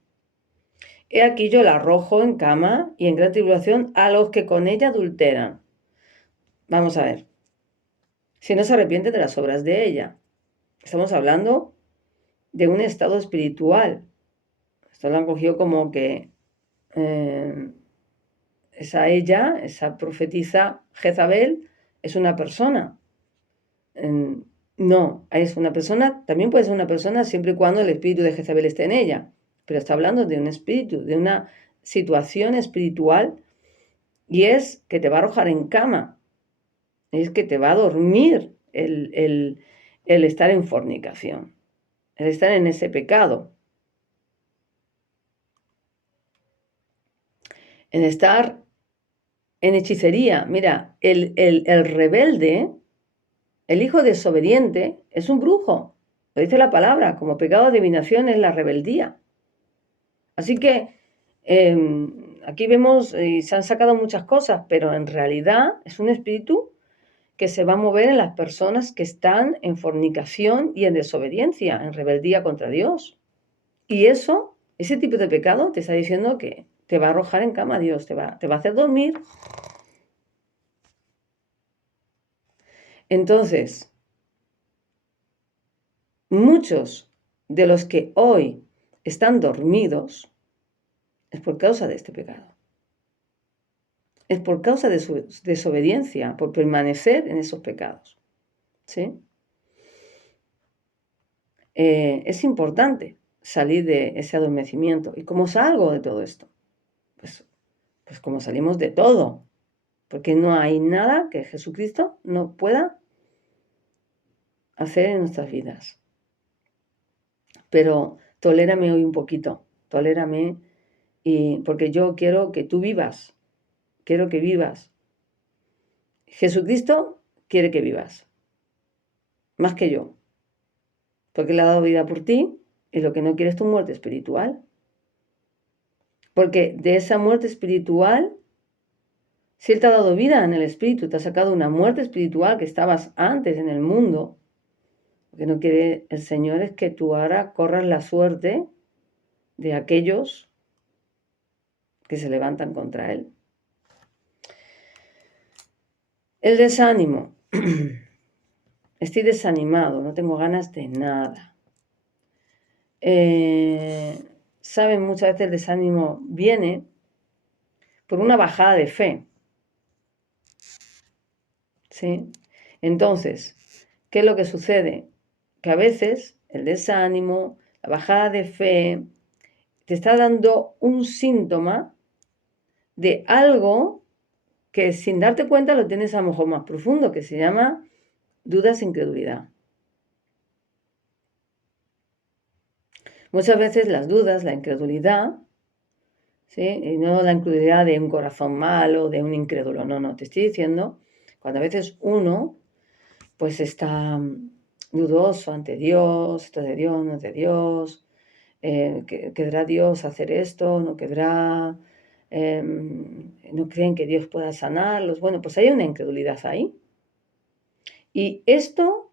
He aquí yo la arrojo en cama y en gran tribulación a los que con ella adulteran. Vamos a ver. Si no se arrepiente de las obras de ella. Estamos hablando de un estado espiritual. Esto lo han cogido como que esa profetisa Jezabel, es una persona. No, es una persona, también puede ser una persona siempre y cuando el espíritu de Jezabel esté en ella, pero está hablando de un espíritu, de una situación espiritual, y es que te va a arrojar en cama, es que te va a dormir el estar en fornicación, el estar en ese pecado, en estar en hechicería. Mira, el rebelde, el hijo desobediente, es un brujo. Lo dice la palabra, como pecado de adivinación es la rebeldía. Así que aquí vemos y se han sacado muchas cosas, pero en realidad es un espíritu que se va a mover en las personas que están en fornicación y en desobediencia, en rebeldía contra Dios. Y ese tipo de pecado te está diciendo que te va a arrojar en cama Dios, te va a hacer dormir. Entonces, muchos de los que hoy están dormidos es por causa de este pecado. Es por causa de su desobediencia, por permanecer en esos pecados. ¿Sí? Es importante salir de ese adormecimiento. ¿Y cómo salgo de todo esto? Pues como salimos de todo. Porque no hay nada que Jesucristo no pueda hacer en nuestras vidas. Pero tolérame hoy un poquito. Tolérame porque yo quiero que tú vivas. Quiero que vivas. Jesucristo quiere que vivas. Más que yo. Porque Él ha dado vida por ti y lo que no quiere es tu muerte espiritual. Porque de esa muerte espiritual, si Él te ha dado vida en el espíritu, te ha sacado una muerte espiritual que estabas antes en el mundo, lo que no quiere el Señor es que tú ahora corras la suerte de aquellos que se levantan contra Él. El desánimo. Estoy desanimado, no tengo ganas de nada. Saben, muchas veces el desánimo viene por una bajada de fe. ¿Sí? Entonces, ¿qué es lo que sucede? Que a veces el desánimo, la bajada de fe, te está dando un síntoma de algo que sin darte cuenta lo tienes a lo mejor más profundo, que se llama dudas e incredulidad. Muchas veces las dudas, la incredulidad, ¿sí? Y no la incredulidad de un corazón malo, de un incrédulo, no, te estoy diciendo, cuando a veces uno pues está dudoso ante Dios, esto es de Dios, no es de Dios, ¿querrá Dios hacer esto? ¿No querrá? ¿No creen que Dios pueda sanarlos? Bueno, pues hay una incredulidad ahí. Y esto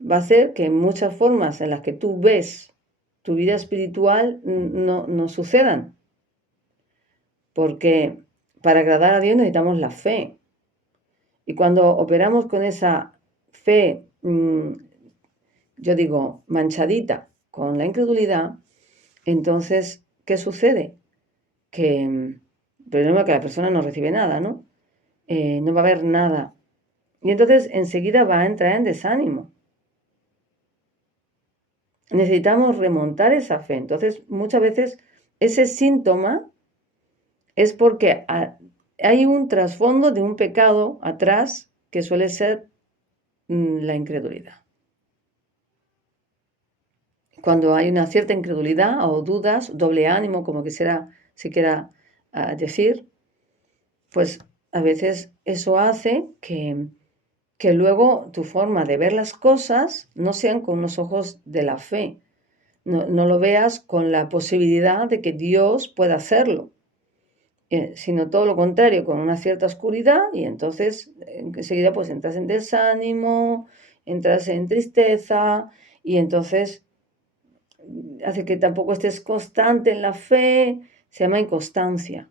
va a hacer que muchas formas en las que tú ves tu vida espiritual no sucedan. Porque para agradar a Dios necesitamos la fe. Y cuando operamos con esa fe, yo digo, manchadita con la incredulidad, entonces, ¿qué sucede? Que el problema es que la persona no recibe nada, ¿no? No va a haber nada. Y entonces enseguida va a entrar en desánimo. Necesitamos remontar esa fe. Entonces, muchas veces ese síntoma es porque hay un trasfondo de un pecado atrás que suele ser la incredulidad. Cuando hay una cierta incredulidad o dudas, doble ánimo, como se quiera decir, pues a veces eso hace que luego tu forma de ver las cosas no sean con unos ojos de la fe. No lo veas con la posibilidad de que Dios pueda hacerlo, sino todo lo contrario, con una cierta oscuridad, y entonces enseguida pues entras en desánimo, entras en tristeza, y entonces hace que tampoco estés constante en la fe, se llama inconstancia.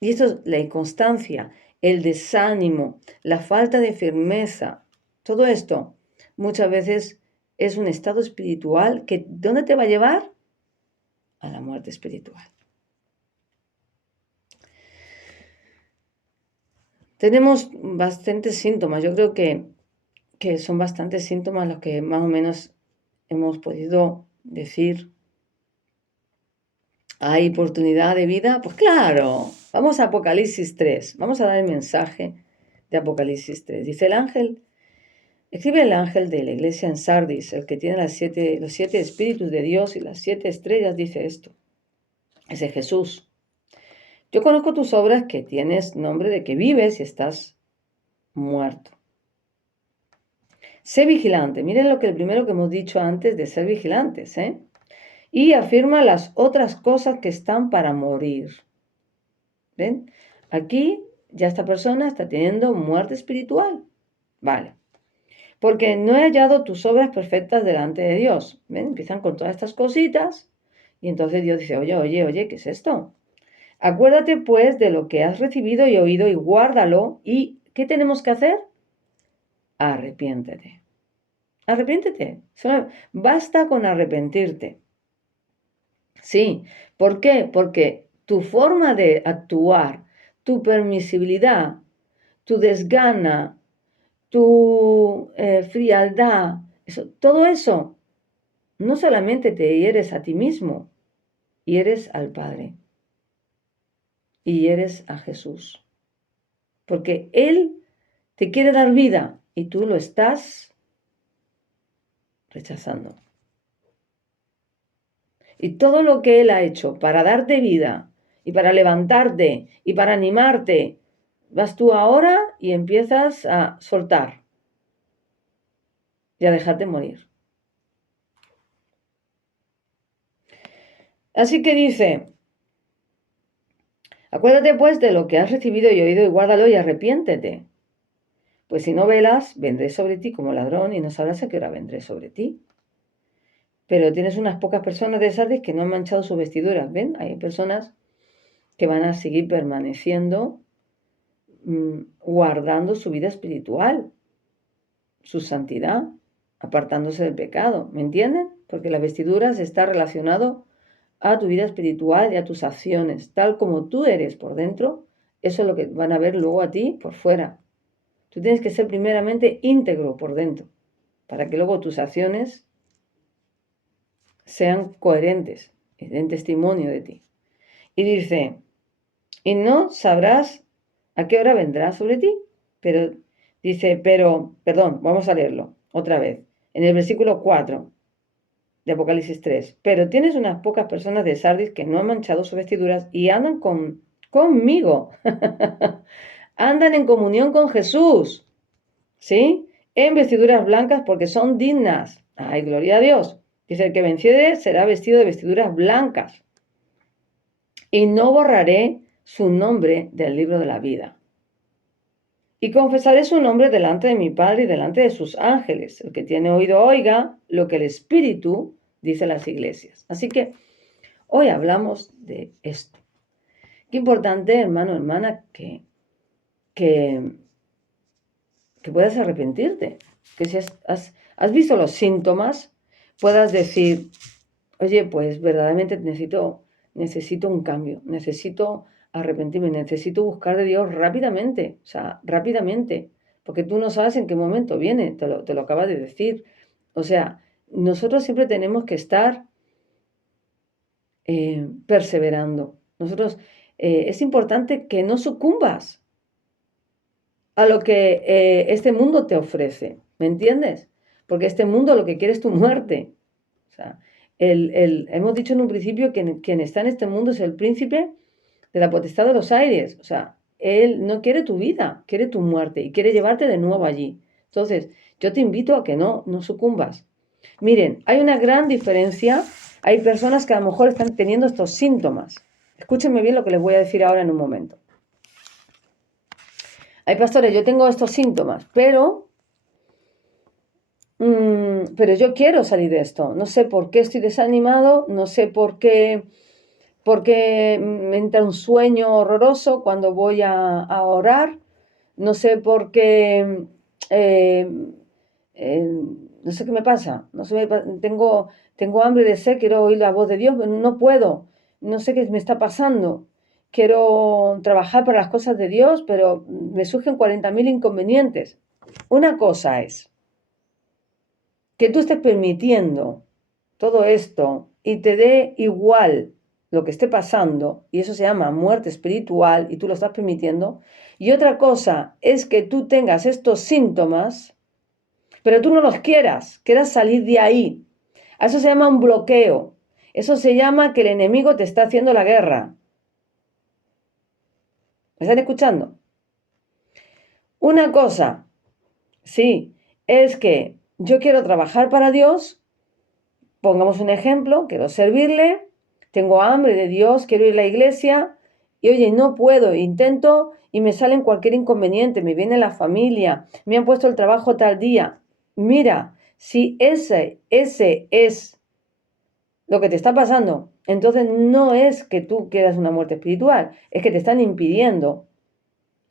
Y esto es la inconstancia, el desánimo, la falta de firmeza, todo esto muchas veces es un estado espiritual que ¿dónde te va a llevar? A la muerte espiritual. Tenemos bastantes síntomas, yo creo que son bastantes síntomas los que más o menos hemos podido decir. ¿Hay oportunidad de vida? Pues claro, vamos a Apocalipsis 3, vamos a dar el mensaje de Apocalipsis 3. Dice escribe el ángel de la iglesia en Sardis, el que tiene los 7 espíritus de Dios y las 7 estrellas, dice esto. Ese Jesús. Yo conozco tus obras, que tienes nombre de que vives y estás muerto. Sé vigilante. Miren lo que el primero que hemos dicho antes de ser vigilantes, ¿eh? Y afirma las otras cosas que están para morir. ¿Ven? Aquí ya esta persona está teniendo muerte espiritual. Vale. Porque no he hallado tus obras perfectas delante de Dios. ¿Ven? Empiezan con todas estas cositas y entonces Dios dice, oye, ¿qué es esto? Acuérdate pues de lo que has recibido y oído y guárdalo. ¿Y qué tenemos que hacer? Arrepiéntete. Arrepiéntete. Basta con arrepentirte. Sí. ¿Por qué? Porque tu forma de actuar, tu permisibilidad, tu desgana, tu frialdad, todo eso, no solamente te hieres a ti mismo, hieres al Padre y hieres a Jesús. Porque Él te quiere dar vida y tú lo estás rechazando. Y todo lo que Él ha hecho para darte vida y para levantarte y para animarte, vas tú ahora y empiezas a soltar y a dejarte morir. Así que dice, acuérdate pues de lo que has recibido y oído y guárdalo y arrepiéntete. Pues si no velas, vendré sobre ti como ladrón y no sabrás a qué hora vendré sobre ti. Pero tienes unas pocas personas de Sardis que no han manchado sus vestiduras, ¿ven? Hay personas que van a seguir permaneciendo, guardando su vida espiritual, su santidad, apartándose del pecado, ¿me entienden? Porque las vestiduras está relacionado a tu vida espiritual y a tus acciones, tal como tú eres por dentro, eso es lo que van a ver luego a ti por fuera. Tú tienes que ser primeramente íntegro por dentro, para que luego tus acciones sean coherentes y den testimonio de ti. Y dice, y no sabrás a qué hora vendrá sobre ti. Pero dice, perdón, vamos a leerlo otra vez. En el versículo 4 de Apocalipsis 3. Pero tienes unas pocas personas de Sardis que no han manchado sus vestiduras y andan conmigo. Andan en comunión con Jesús. ¿Sí? En vestiduras blancas porque son dignas. ¡Ay, gloria a Dios! Dice, el que venciere será vestido de vestiduras blancas. Y no borraré su nombre del libro de la vida. Y confesaré su nombre delante de mi Padre y delante de sus ángeles. El que tiene oído oiga lo que el Espíritu dice a las iglesias. Así que hoy hablamos de esto. Qué importante, hermano, hermana, que puedas arrepentirte. Que si has visto los síntomas, puedas decir, oye, pues verdaderamente necesito un cambio, necesito arrepentirme, necesito buscar de Dios rápidamente, o sea, rápidamente, porque tú no sabes en qué momento viene, te lo acabas de decir. O sea, nosotros siempre tenemos que estar perseverando. Es importante que no sucumbas a lo que este mundo te ofrece, ¿me entiendes? Porque este mundo lo que quiere es tu muerte. O sea, hemos dicho en un principio que quien está en este mundo es el príncipe de la potestad de los aires. O sea, él no quiere tu vida, quiere tu muerte y quiere llevarte de nuevo allí. Entonces, yo te invito a que no sucumbas. Miren, hay una gran diferencia. Hay personas que a lo mejor están teniendo estos síntomas. Escúchenme bien lo que les voy a decir ahora en un momento. Hay pastores, yo tengo estos síntomas, pero yo quiero salir de esto. No sé por qué estoy desanimado, no sé por qué me entra un sueño horroroso cuando voy a orar, no sé por qué, no sé qué me pasa, no sé, tengo hambre de sed, quiero oír la voz de Dios, pero no puedo, no sé qué me está pasando. Quiero trabajar para las cosas de Dios, pero me surgen 40.000 inconvenientes. Una cosa es que tú estés permitiendo todo esto y te dé igual lo que esté pasando, y eso se llama muerte espiritual, y tú lo estás permitiendo. Y otra cosa es que tú tengas estos síntomas, pero tú no los quieras salir de ahí. A eso se llama un bloqueo. Eso se llama que el enemigo te está haciendo la guerra. ¿Me están escuchando? Una cosa, sí, es que yo quiero trabajar para Dios, pongamos un ejemplo, quiero servirle, tengo hambre de Dios, quiero ir a la iglesia y oye, no puedo, intento y me salen cualquier inconveniente, me viene la familia, me han puesto el trabajo tal día. Mira, si ese es lo que te está pasando, entonces no es que tú quieras una muerte espiritual, es que te están impidiendo,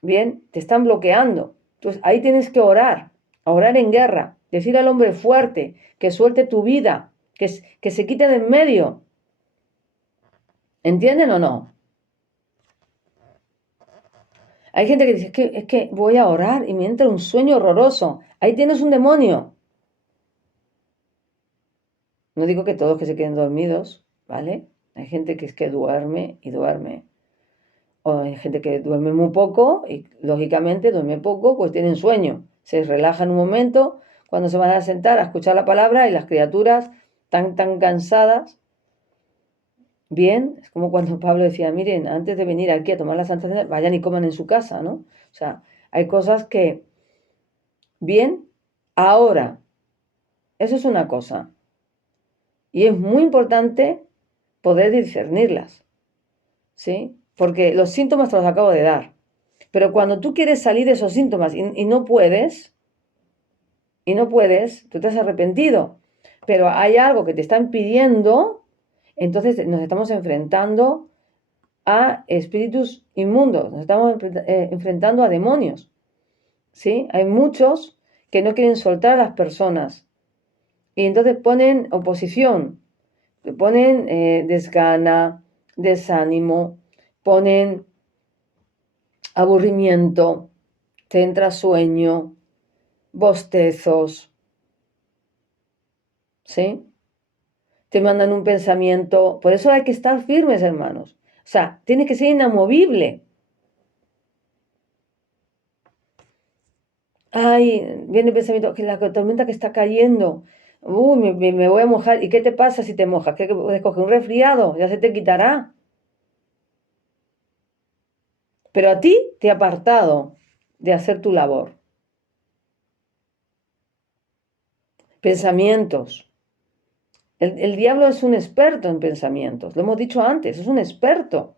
¿bien? Te están bloqueando. Entonces ahí tienes que orar, a orar en guerra, decir al hombre fuerte que suelte tu vida, que se quite de en medio. ¿Entienden o no? Hay gente que dice, es que voy a orar y me entra un sueño horroroso. Ahí tienes un demonio. No digo que todos que se queden dormidos, ¿vale? Hay gente que es que duerme y duerme. O hay gente que duerme muy poco y, lógicamente, duerme poco, pues tienen sueño. Se relajan un momento cuando se van a sentar a escuchar la palabra y las criaturas tan cansadas. Bien, es como cuando Pablo decía, miren, antes de venir aquí a tomar la Santa Cena, vayan y coman en su casa, ¿no? O sea, hay cosas que, bien, ahora, eso es una cosa. Y es muy importante poder discernirlas, ¿sí? Porque los síntomas te los acabo de dar. Pero cuando tú quieres salir de esos síntomas y no puedes, tú te has arrepentido, pero hay algo que te está impidiendo, entonces nos estamos enfrentando a espíritus inmundos, nos estamos enfrentando a demonios, ¿sí? Hay muchos que no quieren soltar a las personas y entonces ponen oposición, ponen desgana, desánimo, ponen aburrimiento, te entra sueño, bostezos, ¿sí? Te mandan un pensamiento. Por eso hay que estar firmes, hermanos. O sea, tienes que ser inamovible. Ay, viene el pensamiento, que la tormenta que está cayendo. Uy, me voy a mojar. ¿Y qué te pasa si te mojas? ¿Qué puedes coger? Un resfriado, ya se te quitará. Pero a ti te ha apartado de hacer tu labor. Pensamientos. El diablo es un experto en pensamientos. Lo hemos dicho antes, es un experto.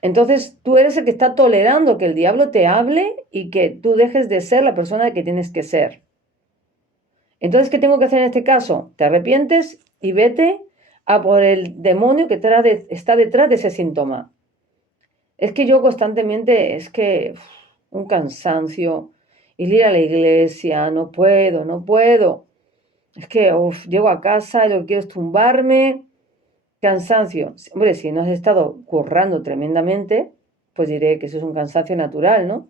Entonces tú eres el que está tolerando que el diablo te hable y que tú dejes de ser la persona que tienes que ser. Entonces, ¿qué tengo que hacer en este caso? Te arrepientes y vete a por el demonio que está detrás de ese síntoma. Es que yo constantemente, un cansancio, ir a la iglesia, no puedo, no puedo. Es que llego a casa y lo que quiero es tumbarme, cansancio. Hombre, si no has estado currando tremendamente, pues diré que eso es un cansancio natural, ¿no?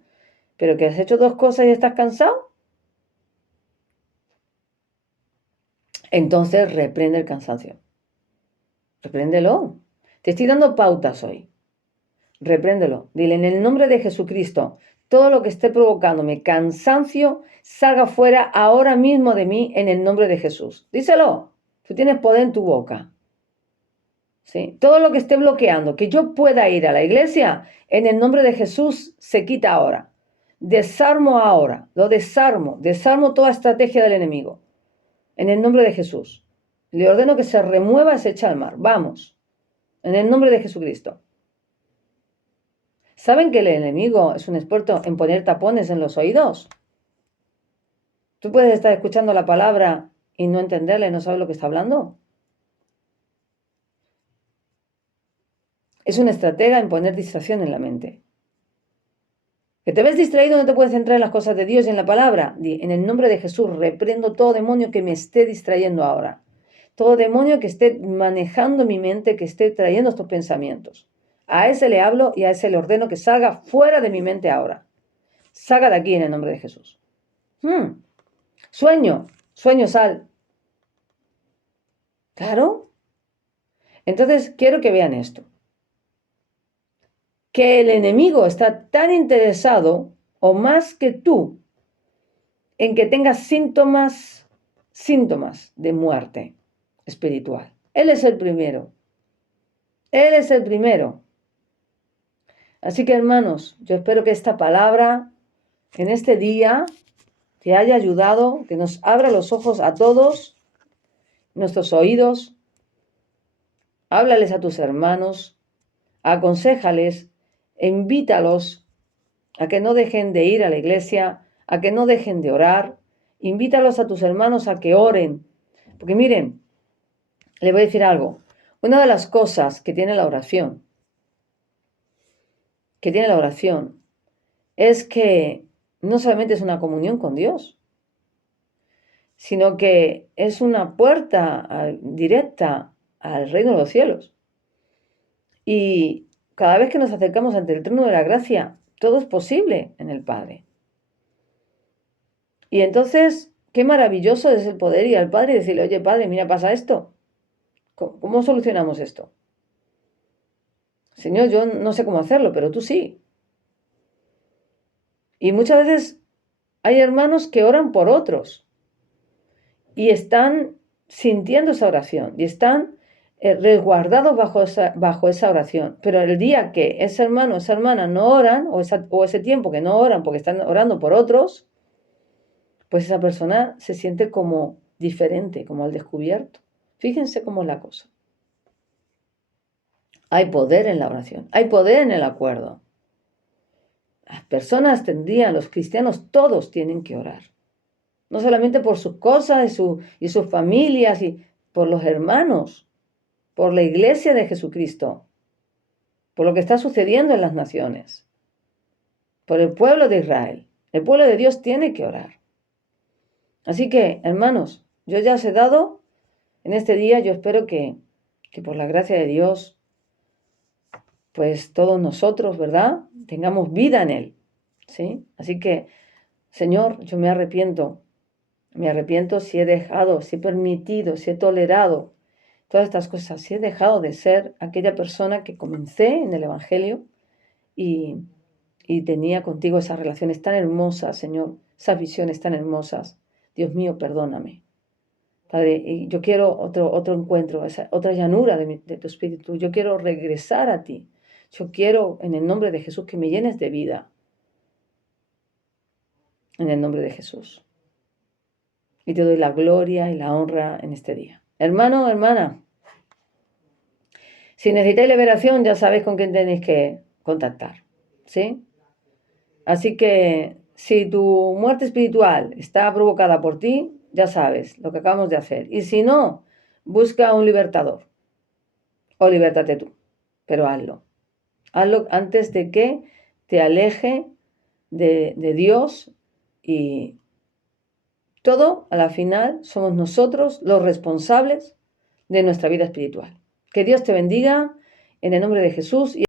Pero que has hecho dos cosas y estás cansado, entonces reprende el cansancio. Repréndelo. Te estoy dando pautas hoy. Repréndelo. Dile, en el nombre de Jesucristo, todo lo que esté provocándome cansancio, salga fuera ahora mismo de mí en el nombre de Jesús. Díselo. Tú tienes poder en tu boca. ¿Sí? Todo lo que esté bloqueando, que yo pueda ir a la iglesia, en el nombre de Jesús, se quita ahora. Desarmo ahora. Lo desarmo. Desarmo toda estrategia del enemigo. En el nombre de Jesús. Le ordeno que se remueva y se eche al mar. Vamos. En el nombre de Jesucristo. ¿Saben que el enemigo es un experto en poner tapones en los oídos? Tú puedes estar escuchando la palabra y no entenderla y no saber lo que está hablando. Es un estratega en poner distracción en la mente. ¿Que te ves distraído, no te puedes centrar en las cosas de Dios y en la palabra? En el nombre de Jesús reprendo todo demonio que me esté distrayendo ahora. Todo demonio que esté manejando mi mente, que esté trayendo estos pensamientos. A ese le hablo y a ese le ordeno que salga fuera de mi mente ahora. Salga de aquí en el nombre de Jesús. Sueño, sal. Claro. Entonces, quiero que vean esto. Que el enemigo está tan interesado, o más que tú, en que tengas síntomas de muerte espiritual. Él es el primero. Él es el primero. Así que, hermanos, yo espero que esta palabra, en este día, que haya ayudado, que nos abra los ojos a todos, nuestros oídos. Háblales a tus hermanos, aconséjales, invítalos a que no dejen de ir a la iglesia, a que no dejen de orar. Invítalos a tus hermanos a que oren. Porque miren, les voy a decir algo. Una de las cosas que tiene la oración, es que no solamente es una comunión con Dios, sino que es una puerta directa al reino de los cielos. Y cada vez que nos acercamos ante el trono de la gracia, todo es posible en el Padre. Y entonces, qué maravilloso es el poder ir al Padre y decirle, oye, Padre, mira, pasa esto. ¿Cómo solucionamos esto? Señor, yo no sé cómo hacerlo, pero tú sí. Y muchas veces hay hermanos que oran por otros y están sintiendo esa oración y están resguardados bajo esa oración. Pero el día que ese hermano o esa hermana no oran, o ese tiempo que no oran porque están orando por otros, pues esa persona se siente como diferente, como al descubierto. Fíjense cómo es la cosa. Hay poder en la oración, hay poder en el acuerdo. Las personas los cristianos todos tienen que orar. No solamente por sus cosas y sus familias, y por los hermanos, por la iglesia de Jesucristo, por lo que está sucediendo en las naciones, por el pueblo de Israel. El pueblo de Dios tiene que orar. Así que, hermanos, yo ya os he dado en este día, yo espero que por la gracia de Dios, pues todos nosotros, ¿verdad?, tengamos vida en Él, ¿sí? Así que, Señor, yo me arrepiento si he dejado, si he permitido, si he tolerado todas estas cosas, si he dejado de ser aquella persona que comencé en el Evangelio y tenía contigo esas relaciones tan hermosas, Señor, esas visiones tan hermosas. Dios mío, perdóname. Padre, y yo quiero otro encuentro, otra llanura de tu espíritu. Yo quiero regresar a ti. Yo quiero, en el nombre de Jesús, que me llenes de vida. En el nombre de Jesús. Y te doy la gloria y la honra en este día. Hermano, hermana, si necesitáis liberación, ya sabéis con quién tenéis que contactar, ¿sí? Así que si tu muerte espiritual está provocada por ti, ya sabes lo que acabamos de hacer. Y si no, busca un libertador o libértate tú, pero hazlo. Hazlo antes de que te aleje de Dios, y todo, a la final, somos nosotros los responsables de nuestra vida espiritual. Que Dios te bendiga en el nombre de Jesús.